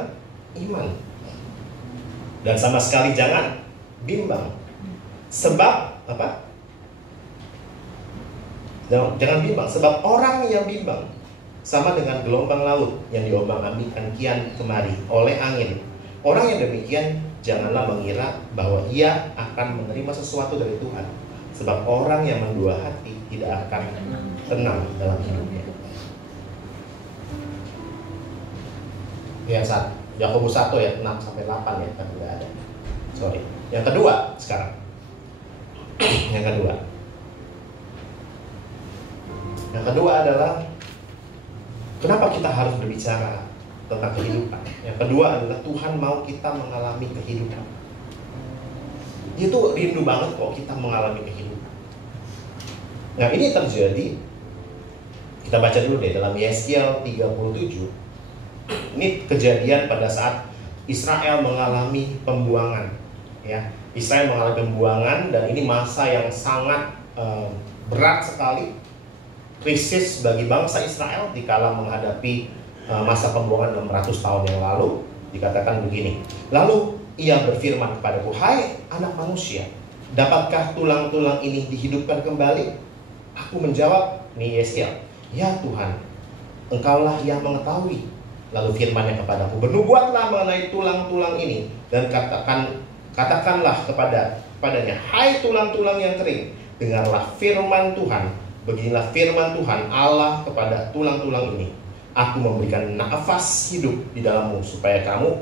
iman dan sama sekali jangan bimbang. Sebab apa? Jangan bimbang, sebab orang yang bimbang sama dengan gelombang laut yang diombang-ambingkan kian kemari oleh angin. Orang yang demikian janganlah mengira bahwa ia akan menerima sesuatu dari Tuhan, sebab orang yang mendua hati tidak akan tenang dalam hidupnya. Yakobus 1 ayat 6 sampai 8 ya, kan udah ada. Sorry. Yang kedua sekarang. Yang kedua adalah kenapa kita harus berbicara tentang kehidupan. Yang kedua adalah Tuhan mau kita mengalami kehidupan. Dia tuh rindu banget kok kita mengalami kehidupan. Nah ini terjadi, kita baca dulu deh dalam Yeskiel 37. Ini kejadian pada saat Israel mengalami pembuangan, ya. Israel mengalami pembuangan dan ini masa yang sangat berat sekali. Krisis bagi bangsa Israel dikala menghadapi masa pembuangan 600 tahun yang lalu. Dikatakan begini, lalu ia berfirman kepadaku, hai anak manusia, dapatkah tulang-tulang ini dihidupkan kembali? Aku menjawab, nih Yeskiel, ya Tuhan, engkaulah yang mengetahui. Lalu firman-Nya kepadaku, bernubuatlah mengenai tulang-tulang ini dan katakanlah kepadanya, hai tulang-tulang yang kering, dengarlah firman Tuhan. Beginilah firman Tuhan Allah kepada tulang-tulang ini, aku memberikan nafas hidup di dalammu supaya kamu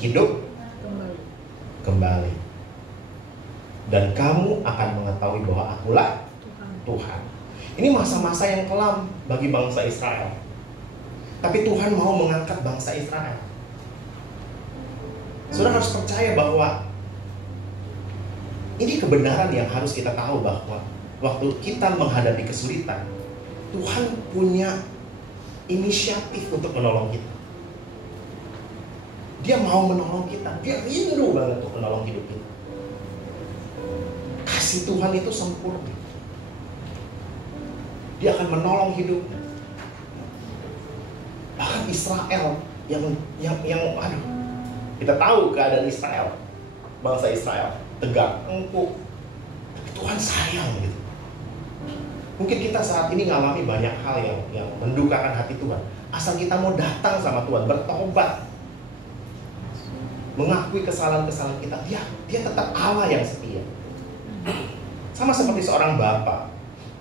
hidup kembali. Dan kamu akan mengetahui bahwa akulah Tuhan. Ini masa-masa yang kelam bagi bangsa Israel. Tapi Tuhan mau mengangkat bangsa Israel. Saudara harus percaya bahwa ini kebenaran yang harus kita tahu, bahwa waktu kita menghadapi kesulitan, Tuhan punya inisiatif untuk menolong kita. Dia mau menolong kita. Dia rindu banget untuk menolong hidup kita. Kasih Tuhan itu sempurna. Dia akan menolong hidupnya. Bahkan Israel yang aduh, kita tahu keadaan Israel, bangsa Israel tegak, empuk. Tapi Tuhan sayang gitu. Mungkin kita saat ini ngalami banyak hal yang mendukakan hati Tuhan. Asal kita mau datang sama Tuhan, bertobat, mengakui kesalahan-kesalahan kita, dia tetap Allah yang setia. Sama seperti seorang bapak,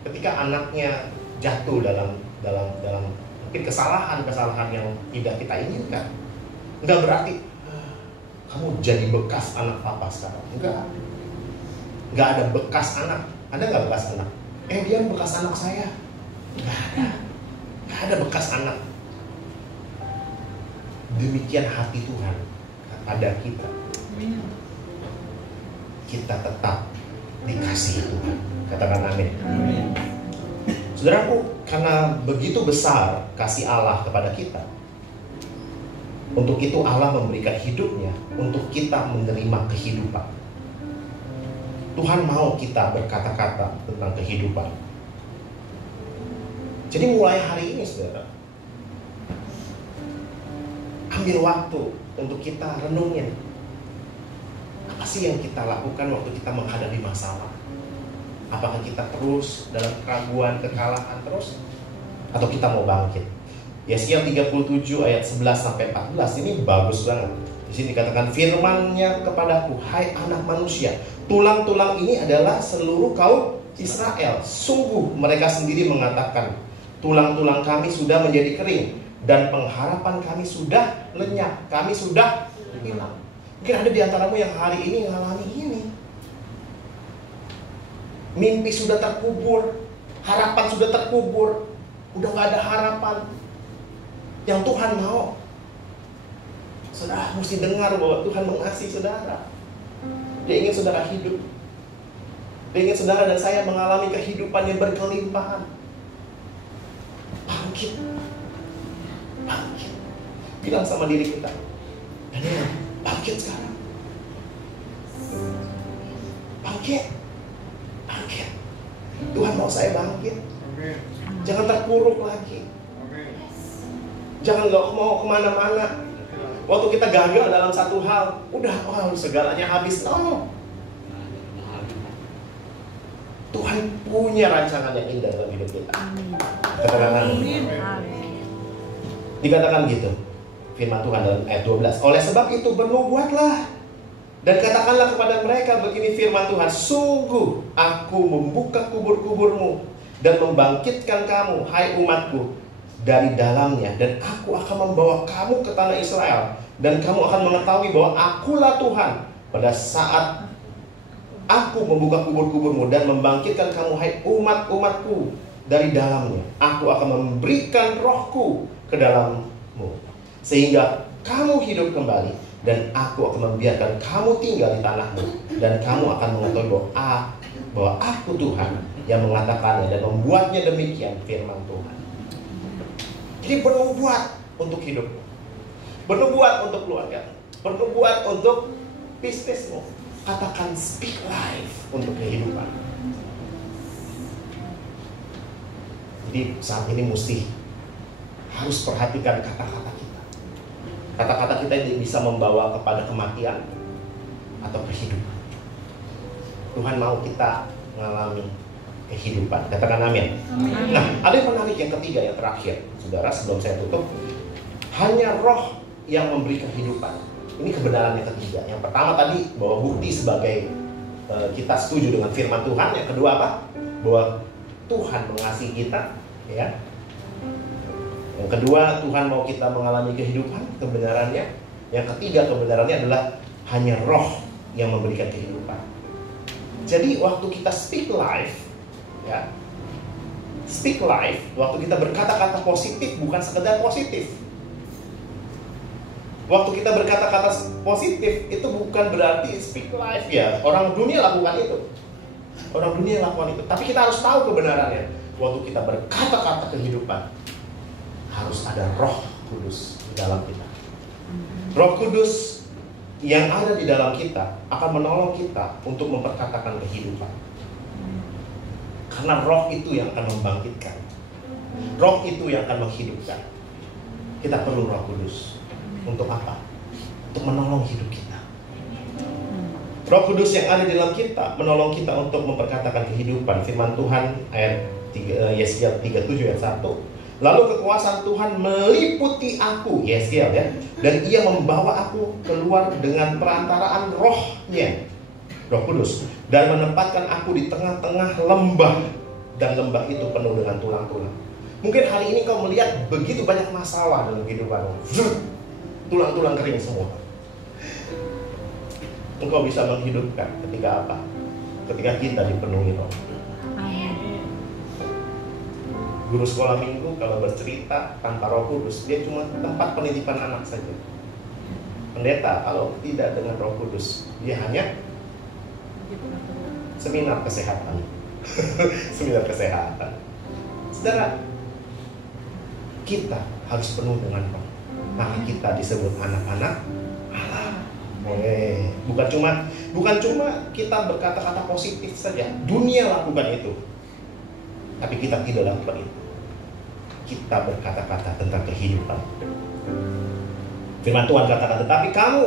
ketika anaknya jatuh dalam mungkin kesalahan yang tidak kita inginkan, nggak berarti kamu jadi bekas anak papa sekarang. Nggak ada bekas anak. Ada nggak bekas anak? Dia bekas anak saya. Nggak ada bekas anak. Demikian hati Tuhan pada kita. Kita tetap dikasihi Tuhan. Katakan amin. Saudaraku, karena begitu besar kasih Allah kepada kita, untuk itu Allah memberikan hidupnya untuk kita menerima kehidupan. Tuhan mau kita berkata-kata tentang kehidupan. Jadi mulai hari ini, saudara, ambil waktu untuk kita renungin. Apa sih yang kita lakukan waktu kita menghadapi masalah? Apakah kita terus dalam keraguan, kekalahan terus? Atau kita mau bangkit? Yesaya 37 ayat 11-14 ini bagus banget. Di sini dikatakan, firman-Nya kepadaku, hai anak manusia, tulang-tulang ini adalah seluruh kaum Israel. Sungguh mereka sendiri mengatakan, tulang-tulang kami sudah menjadi kering dan pengharapan kami sudah lenyap, kami sudah hilang. Mungkin ada di antaramu yang hari ini mengalami ini. Mimpi sudah terkubur, harapan sudah terkubur, udah gak ada harapan. Yang Tuhan mau, saudara mesti dengar bahwa Tuhan mengasihi saudara. Dia ingin saudara hidup. Dia ingin saudara dan saya mengalami kehidupan yang berkelimpahan. Bangkit. Bangkit. Bilang sama diri kita, Daniel, bangkit sekarang. Bangkit. Bangkit. Tuhan mau saya bangkit. Jangan terpuruk lagi. Jangan gak mau kemana-mana. Waktu kita gagal dalam satu hal, udah segalanya habis. No. Tuhan punya rancangan yang indah dalam hidup kita. Katakan amin. Dikatakan gitu firman Tuhan dalam ayat 12. Oleh sebab itu bernubuatlah dan katakanlah kepada mereka begini firman Tuhan, sungguh aku membuka kubur-kuburmu dan membangkitkan kamu, hai umatku, dari dalamnya, dan aku akan membawa kamu ke tanah Israel, dan kamu akan mengetahui bahwa akulah Tuhan pada saat aku membuka kubur-kuburmu dan membangkitkan kamu, hai umat-umatku, dari dalamnya. Aku akan memberikan rohku ke dalammu sehingga kamu hidup kembali, dan aku akan membiarkan kamu tinggal di tanahmu, dan kamu akan mengetahui bahwa aku Tuhan yang mengatakannya dan membuatnya demikian, firman Tuhan. Jadi bernubuat untuk hidupmu, bernubuat untuk keluarga, bernubuat untuk bisnismu. Katakan speak life untuk kehidupan. Jadi saat ini mesti harus perhatikan kata-kata kita. Kata-kata kita ini bisa membawa kepada kematian atau kehidupan. Tuhan mau kita mengalami kehidupan. Katakan amin. Amin. Nah, ada yang menarik yang ketiga, yang terakhir, saudara, sebelum saya tutup. Hanya roh yang memberi kehidupan. Ini kebenaran yang ketiga. Yang pertama tadi bahwa bukti sebagai kita setuju dengan firman Tuhan. Yang kedua apa? Bahwa Tuhan mengasihi kita, ya. Yang kedua, Tuhan mau kita mengalami kehidupan, kebenarannya. Yang ketiga, kebenarannya adalah hanya roh yang memberikan kehidupan. Jadi waktu kita speak life, ya, speak life, waktu kita berkata-kata positif bukan sekedar positif. Waktu kita berkata-kata positif itu bukan berarti speak life, ya. Orang dunia lakukan itu. Orang dunia lakukan itu. Tapi kita harus tahu kebenarannya. Waktu kita berkata-kata kehidupan, harus ada Roh Kudus di dalam kita. Roh Kudus yang ada di dalam kita akan menolong kita untuk memperkatakan kehidupan. Karena roh itu yang akan membangkitkan. Roh itu yang akan menghidupkan. Kita perlu Roh Kudus. Untuk apa? Untuk menolong hidup kita. Roh Kudus yang ada di dalam kita menolong kita untuk memperkatakan kehidupan. Firman Tuhan ayat Yesaya 37 ayat 1. Lalu kekuasaan Tuhan meliputi aku, Yesaya, ya, dan ia membawa aku keluar dengan perantaraan rohnya, Roh Kudus, dan menempatkan aku di tengah-tengah lembah, dan lembah itu penuh dengan tulang-tulang. Mungkin hari ini kau melihat begitu banyak masalah dalam kehidupanmu. Tulang-tulang kering semua. Engkau bisa menghidupkan ketika apa? Ketika kita dipenuhi Roh. Amin. Guru sekolah minggu kalau bercerita tanpa Roh Kudus, dia cuma tempat penitipan anak saja. Pendeta kalau tidak dengan Roh Kudus, dia hanya seminar kesehatan. Seminar kesehatan. Saudara, kita harus penuh dengan Roh. Maka kita disebut anak-anak Allah. Bukan cuma kita berkata-kata positif saja. Dunia lakukan itu, tapi kita tidak lakukan itu. Kita berkata-kata tentang kehidupan. Firman Tuhan katakan, tetapi kamu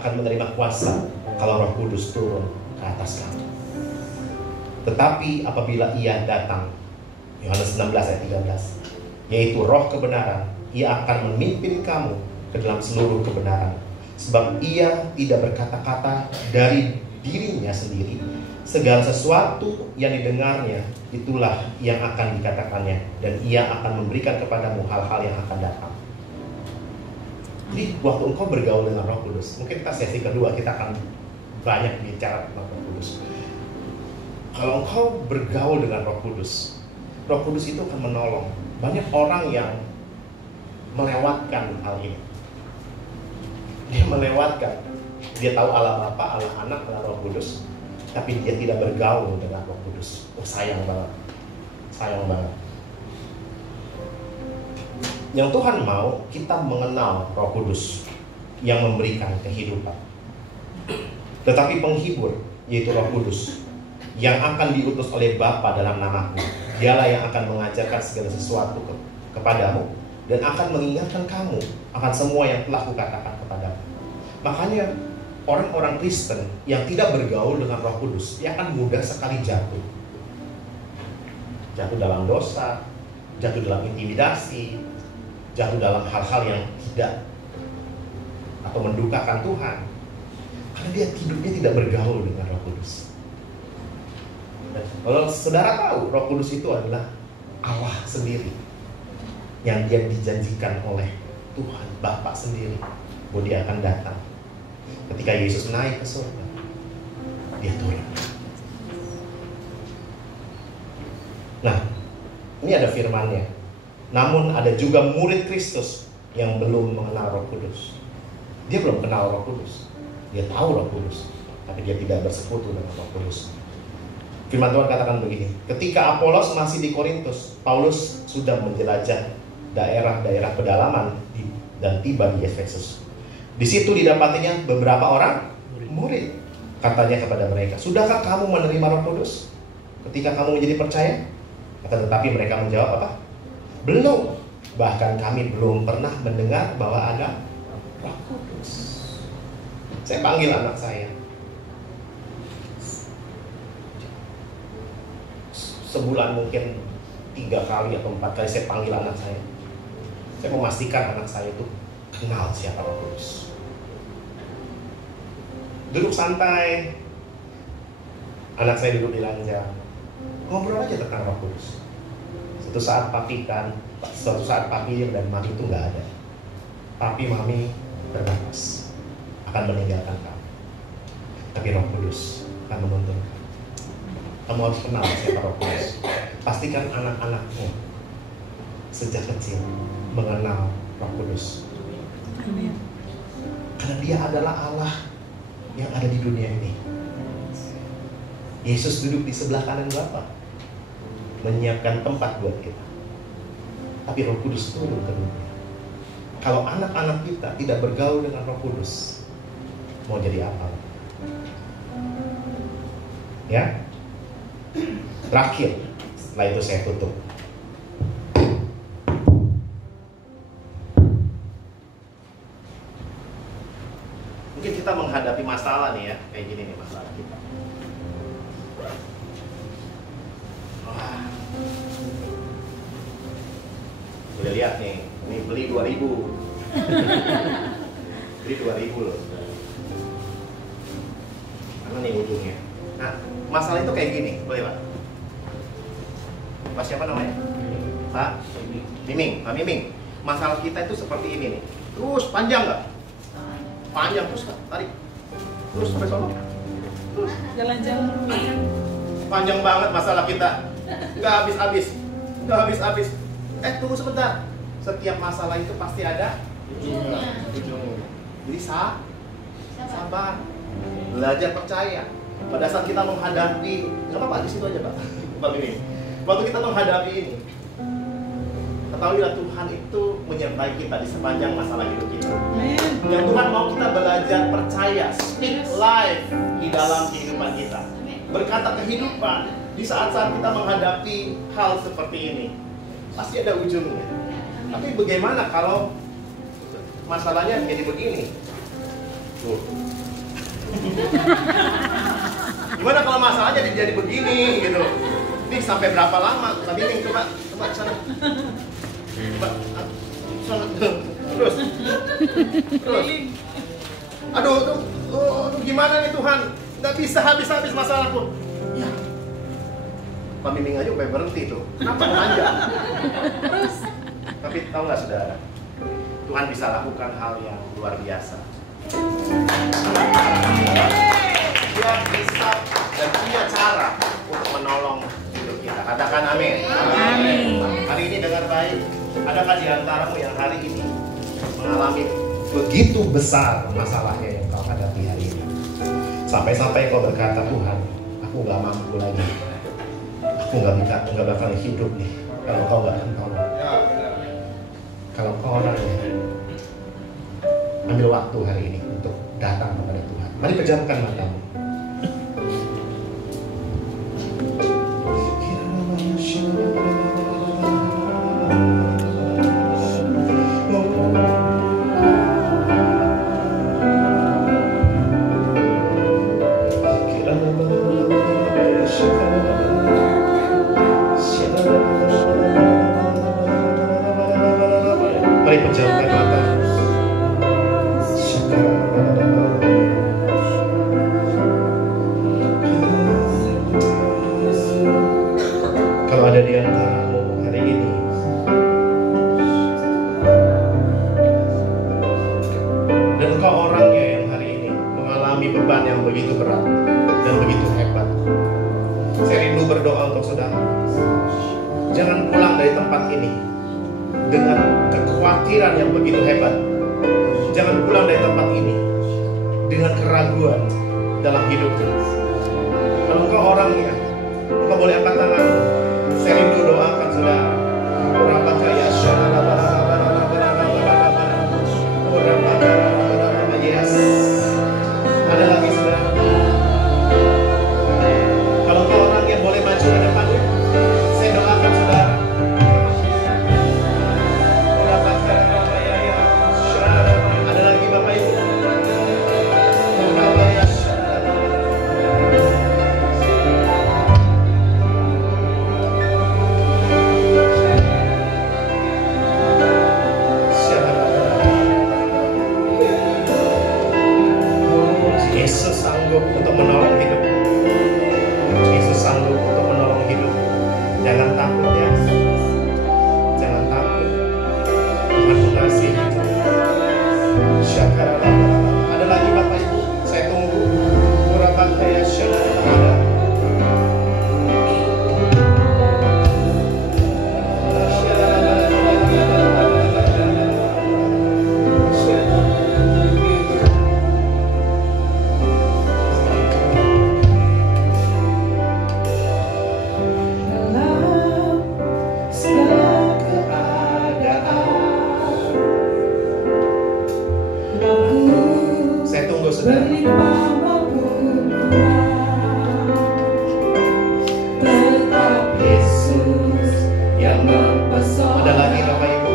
akan menerima kuasa kalau Roh Kudus turun ke atas kamu. Tetapi apabila Ia datang, Yohanes 16 ayat 13, yaitu Roh kebenaran, Ia akan memimpin kamu ke dalam seluruh kebenaran. Sebab Ia tidak berkata-kata dari dirinya sendiri. Segala sesuatu yang didengarnya, itulah yang akan dikatakannya, dan Ia akan memberikan kepadamu hal-hal yang akan datang. Jadi waktu engkau bergaul dengan Roh Kudus, mungkin kita sesi kedua kita akan banyak bicara tentang Roh Kudus. Kalau engkau bergaul dengan Roh Kudus itu akan menolong. Banyak orang yang melewatkan hal ini. Dia melewatkan. Dia tahu Allah Bapa, Allah Anak, Allah Roh Kudus, tapi dia tidak bergaul dengan Roh Kudus. Oh, sayang banget. Sayang banget. Yang Tuhan mau kita mengenal Roh Kudus yang memberikan kehidupan. Tetapi penghibur, yaitu Roh Kudus, yang akan diutus oleh Bapa dalam namaku, dialah yang akan mengajarkan segala sesuatu kepadamu dan akan mengingatkan kamu akan semua yang telah kukatakan kepadamu. Makanya orang-orang Kristen yang tidak bergaul dengan Roh Kudus, dia akan mudah sekali jatuh. Jatuh dalam dosa, jatuh dalam intimidasi, jatuh dalam hal-hal yang tidak atau mendukakan Tuhan. Karena dia hidupnya tidak bergaul dengan Roh Kudus. Dan kalau saudara tahu, Roh Kudus itu adalah Allah sendiri, yang dia dijanjikan oleh Tuhan Bapa sendiri bahwa dia akan datang. Ketika Yesus naik ke surga, dia turun. Nah, ini ada firman-Nya. Namun ada juga murid Kristus yang belum mengenal Roh Kudus. Dia belum kenal Roh Kudus. Dia tahu Roh Kudus, tapi dia tidak bersekutu dengan Roh Kudus. Firman Tuhan katakan begini, ketika Apolos masih di Korintus, Paulus sudah menjelajah daerah-daerah pedalaman dan tiba di Efesus. Di situ didapatinya beberapa orang murid. Katanya kepada mereka, sudahkah kamu menerima Roh Kudus ketika kamu menjadi percaya? Tetapi mereka menjawab apa? Belum. Bahkan kami belum pernah mendengar bahwa ada Roh Kudus. Saya panggil anak saya. Sebulan mungkin 3 kali atau 4 kali saya panggil anak saya. Saya memastikan anak saya itu kenal siapa Roh Kudus. Duduk santai, anak saya duduk di ranjang, ngobrol aja tentang Roh Kudus. Suatu saat papi dan mami itu nggak ada. Papi mami bernapas, akan meninggalkan kamu. Tapi Roh Kudus akan menuntun kamu. Kamu harus kenal siapa Roh Kudus. Pastikan anak-anakmu sejak kecil mengenal Roh Kudus. Amin. Karena dia adalah Allah yang ada di dunia ini. Yesus duduk di sebelah kanan Bapa, menyiapkan tempat buat kita. Tapi Roh Kudus turun ke dunia. Kalau anak-anak kita tidak bergaul dengan Roh Kudus, mau jadi apa? Ya? Terakhir, setelah itu saya tutup. Mungkin kita menghadapi masalah nih ya, kayak gini nih masalah kita. Wah. Udah lihat nih, ini beli 2.000. Beli 2.000 loh. Mana nih ujungnya? Nah, masalah itu kayak gini, boleh Pak? Pak siapa namanya? Pak Miming, Pak Miming. Masalah kita itu seperti ini nih. Terus panjang nggak? Panjang terus tarik. Terus sampai sono. Terus Jalan-jalan rumah. panjang banget masalah kita. Nggak habis-habis. Nggak habis-habis. Tunggu sebentar. Setiap masalah itu pasti ada ujungnya. Jadi sabar. Belajar percaya. Pada saat kita menghadapi, nggak apa-apa di situ aja Pak. Pak Miming. Waktu kita menghadapi ini, ketahuilah Tuhan itu menyertai kita di sepanjang masalah hidup kita. Amin. Dan Tuhan mau kita belajar percaya, speak life di dalam kehidupan kita. Berkata kehidupan di saat-saat kita menghadapi hal seperti ini. Pasti ada ujungnya. Tapi bagaimana kalau masalahnya jadi begini? Tuh. Gimana kalau masalahnya jadi begini gitu? Ini sampai berapa lama? Tapi ini coba ke sana. Terus. Aduh, gimana nih Tuhan? Nggak bisa habis-habis masalahku. Ya. Pak Miming aja udah berhenti tuh. Kenapa panjang? Terus. Tapi tahu nggak saudara? Tuhan bisa lakukan hal yang luar biasa. Dia bisa dan punya cara untuk menolong hidup kita. Katakan amin. Amin. Hari ini dengar baik. Adakah di antaramu yang hari ini mengalami begitu besar masalahnya yang kau hadapi hari ini? Sampai-sampai kau berkata, Tuhan, aku nggak mampu lagi. Aku nggak bakal hidup nih kalau kau nggak tolong. Kalau kau orangnya, ambil waktu hari ini untuk datang kepada Tuhan. Mari pejamkan matamu. Mari pejamkan mata. Kalau ada di antaramu hari ini dan engkau orangnya yang hari ini mengalami beban yang begitu berat dan begitu hebat, saya rindu berdoa untuk saudara. Jangan pulang dari tempat ini dengan kekhawatiran yang begitu hebat. Jangan pulang dari tempat ini dengan keraguan dalam hidupmu. Kalau engkau orangnya, engkau boleh angkat tangan. Saya rindu doakan saudara. Yes. Ada lagi saudara. Kalau engkau orangnya boleh maju ke depan. Saya doakan saudara. Ada lagi Bapak Ibu. Yesus sanggup untuk menolong hidup. Yesus sanggup untuk menolong hidup. Jangan takut ya. Jangan takut. Tuhan mengasihi. Ada lagi Bapak Ibu, saya tunggu. Urabakaya syarada. Saya tunggu saudara. Yesus yang mempesona. Ada lagi Bapak Ibu.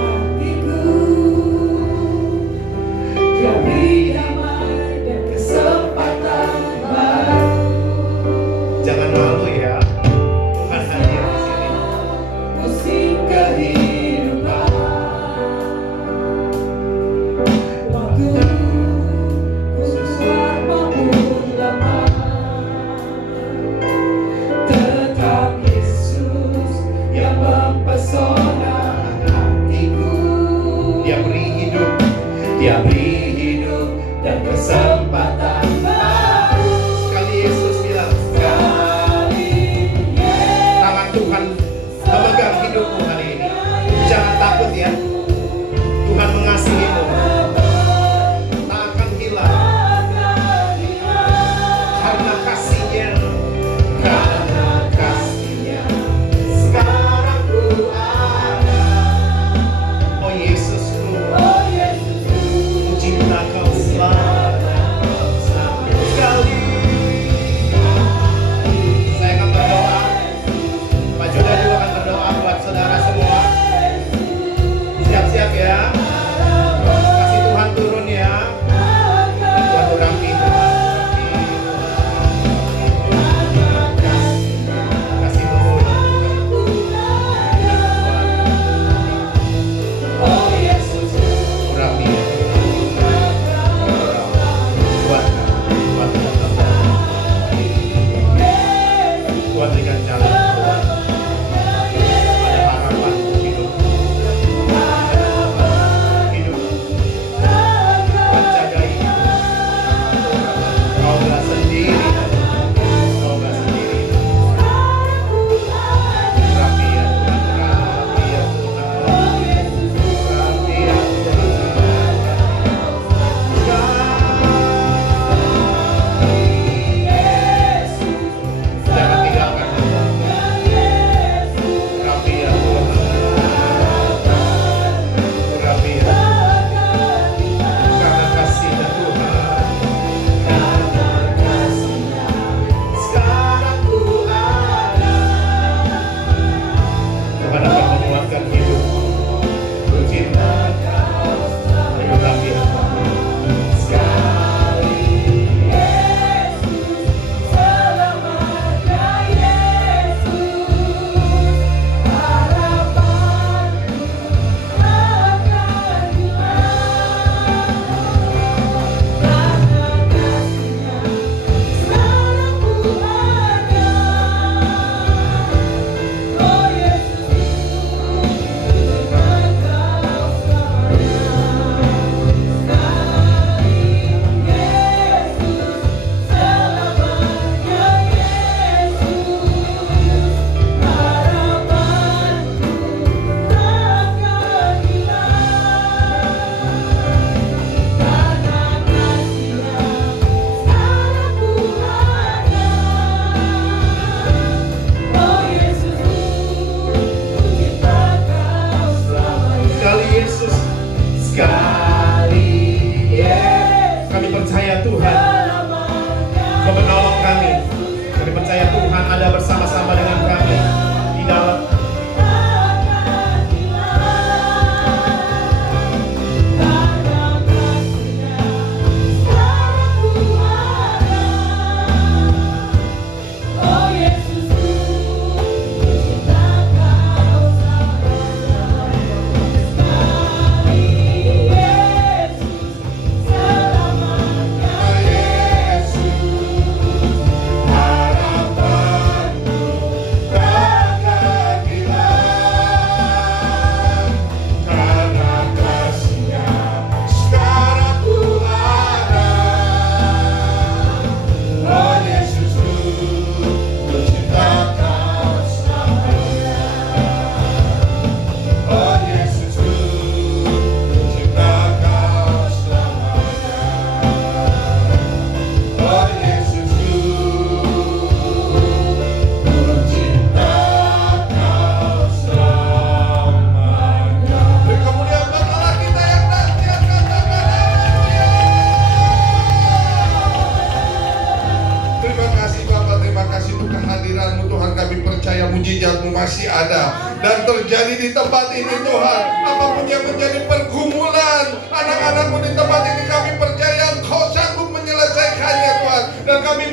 Jangan malu ya. Tuhan hadir di sini. Musik kehidupan. Waktu Dia beri hidup dan kesempatan baru. Sekali Yesus bilang, tangan Tuhan memegang hidupmu hari ini. Jangan takut ya, Tuhan mengasihimu, tak akan hilang karena kasihnya. Karena kasihnya sekarang ku ada. Oh Yesusku, ku cinta kau selama sekali. Saya akan berdoa, Pak Juda juga akan berdoa buat saudara semua. Siap-siap ya. Kasih Tuhan turun ya. Dan Tuhan urapi. Kasih turun. Oh Yesus, urapi. Tuhan berikan jalan. Ada harapan hidup. Hidup. Tuhan jagai hidup. Kau gak sendiri. Kau gak sendiri. Rapi ya Tuhan. Rapi ya Tuhan. Rapi ya Tuhan. Jangan tinggalkan Tuhan. Rapi ya Tuhan. Rapi ya. Karena kasihnya Tuhan. Sekarang ku ada. Tuhan akan menguatkan hidup. Ku cinta kau. Rapi ya Tuhan. Sekali Yesus, sekali kami percaya Tuhan Kau menolong kami. Kami percaya Tuhan ada bersama-sama dengan kami di dalam mujizat-Mu masih ada dan terjadi di tempat ini Tuhan. Apapun yang menjadi pergumulan anak-anak-Mu di tempat ini, kami percaya Engkau sanggup menyelesaikannya Tuhan. Dan kami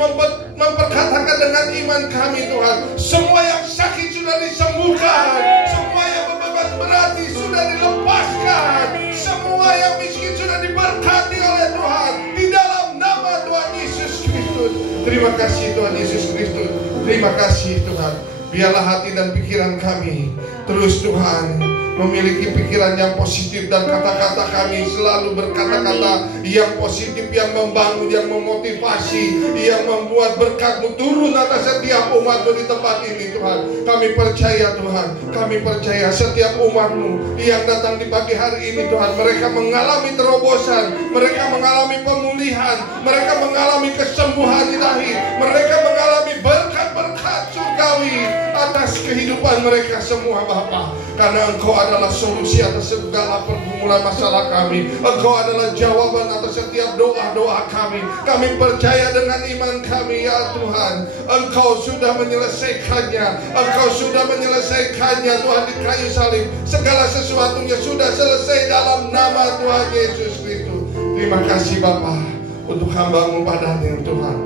memperkatakan dengan iman kami Tuhan, semua yang sakit sudah disembuhkan, semua yang beban berat sudah dilepaskan, semua yang miskin sudah diberkati oleh Tuhan di dalam nama Tuhan Yesus Kristus. Terima kasih Tuhan Yesus Kristus. Terima kasih Tuhan. Biarlah hati dan pikiran kami terus Tuhan memiliki pikiran yang positif, dan kata-kata kami selalu berkata-kata yang positif, yang membangun, yang memotivasi, yang membuat berkat-Mu turun atas setiap umat-Mu di tempat ini Tuhan. Kami percaya Tuhan, kami percaya setiap umat-Mu yang datang di pagi hari ini Tuhan, mereka mengalami terobosan, mereka mengalami pemulihan, mereka mengalami kesembuhan ilahi, mereka mengalami berkat-berkat surgawi atas kehidupan mereka semua Bapa. Karena Engkau adalah solusi atas segala pergumulan masalah kami. Engkau adalah jawaban atas setiap doa-doa kami. Kami percaya dengan iman kami ya Tuhan, Engkau sudah menyelesaikannya. Engkau sudah menyelesaikannya Tuhan di kayu salib. Segala sesuatunya sudah selesai dalam nama Tuhan Yesus Kristus. Terima kasih Bapa untuk hamba-Mu pada hari Tuhan,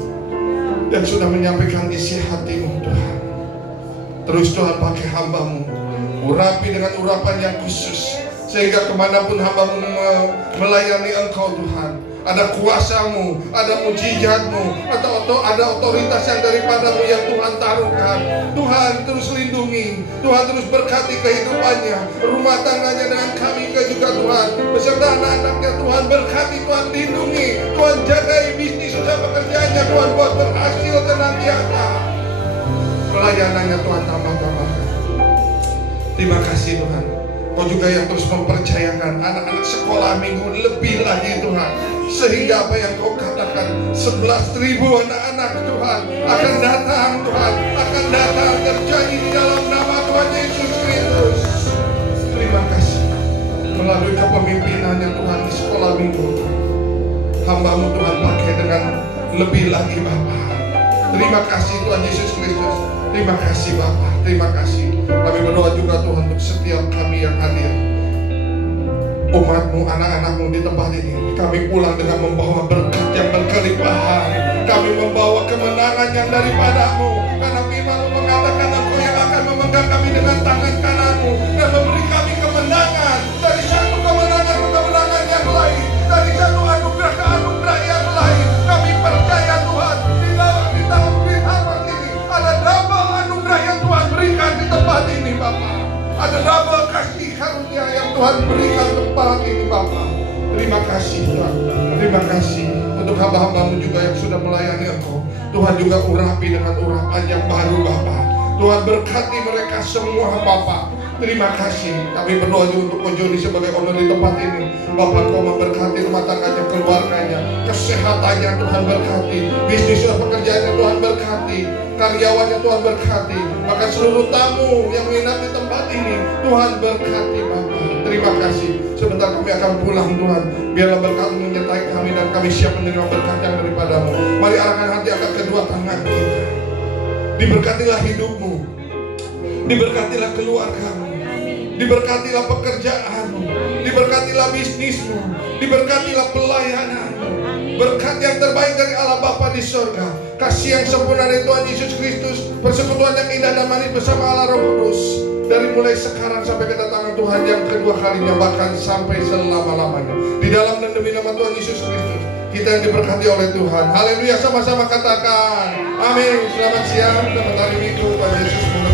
yang sudah menyampaikan isi hati-Mu Tuhan. Terus Tuhan pakai hamba-Mu, urapi dengan urapan yang khusus, sehingga kemanapun hamba-Mu melayani Engkau Tuhan, ada kuasa-Mu, ada mujizat-Mu, atau ada otoritas yang daripada-Mu yang Tuhan taruhkan. Tuhan terus lindungi, Tuhan terus berkati kehidupannya, rumah tangganya dengan kami juga Tuhan, beserta anak-anaknya Tuhan berkati, Tuhan lindungi, Tuhan jagai bisnis usaha pekerjaannya, Tuhan buat berhasil senantiasa. Pelayanannya Tuhan tambah-tambahkan. Terima kasih Tuhan, Kau juga yang terus mempercayakan anak-anak sekolah minggu lebih lagi Tuhan, sehingga apa yang Kau katakan 11.000 anak-anak Tuhan akan datang Tuhan, akan datang terjadi di dalam nama Tuhan Yesus Kristus. Terima kasih melalui kepemimpinannya Tuhan di sekolah minggu, hamba-Mu Tuhan pakai dengan lebih lagi Bapa. Terima kasih Tuhan Yesus Kristus. Terima kasih Bapa, terima kasih. Kami berdoa juga Tuhan untuk setiap kami yang hadir, umat-Mu, anak-anak-Mu di tempat ini. Kami pulang dengan membawa berkat yang berkelimpahan. Kami membawa kemenangan yang daripada-Mu, karena firman-Mu mengatakan Engkau yang akan memegang kami dengan tangan kanan-Mu dan memberi kami kemenangan dari satu kemenangan ke kemenangan yang lain, dari satu anugerah ke anugerah yang lain. Kami percaya Tuhan, di dalam firman ini ada double anugerah yang Tuhan berikan di tempat ini Bapa. Ada double kasih karunia yang Tuhan berikan di tempat ini Bapa. Terima kasih Tuhan. Terima kasih untuk hamba-hamba-Mu juga yang sudah melayani Engkau. Tuhan juga urapi dengan urapan yang baru Bapa. Tuhan berkati mereka semua Bapa. Terima kasih. Kami berdoa juga untuk Joni sebagai owner di tempat ini. Bapak Kau memberkati rumah tangganya, keluarganya, kesehatannya Tuhan berkati, bisnis dan pekerjaannya Tuhan berkati, karyawannya Tuhan berkati, bahkan seluruh tamu yang menginap di tempat ini Tuhan berkati Bapak. Terima kasih. Sebentar kami akan pulang Tuhan. Biarlah berkat-Mu menyertai kami dan kami siap menerima berkat yang daripada-Mu. Mari arahkan hati angkat kedua tangan kita. Diberkatilah hidupmu, diberkatilah keluargamu, diberkatilah pekerjaanmu, diberkatilah bisnismu, diberkatilah pelayananmu. Berkat yang terbaik dari Allah Bapa di sorga, kasih yang sempurna dari Tuhan Yesus Kristus, persekutuan yang indah dan manis bersama Allah Roh Kudus, dari mulai sekarang sampai kedatangan Tuhan yang kedua kalinya, bahkan sampai selama-lamanya. Di dalam dan demi nama Tuhan Yesus Kristus, kita yang diberkati oleh Tuhan. Haleluya, sama-sama katakan amin. Selamat siang, selamat hari Minggu, Tuhan Yesus.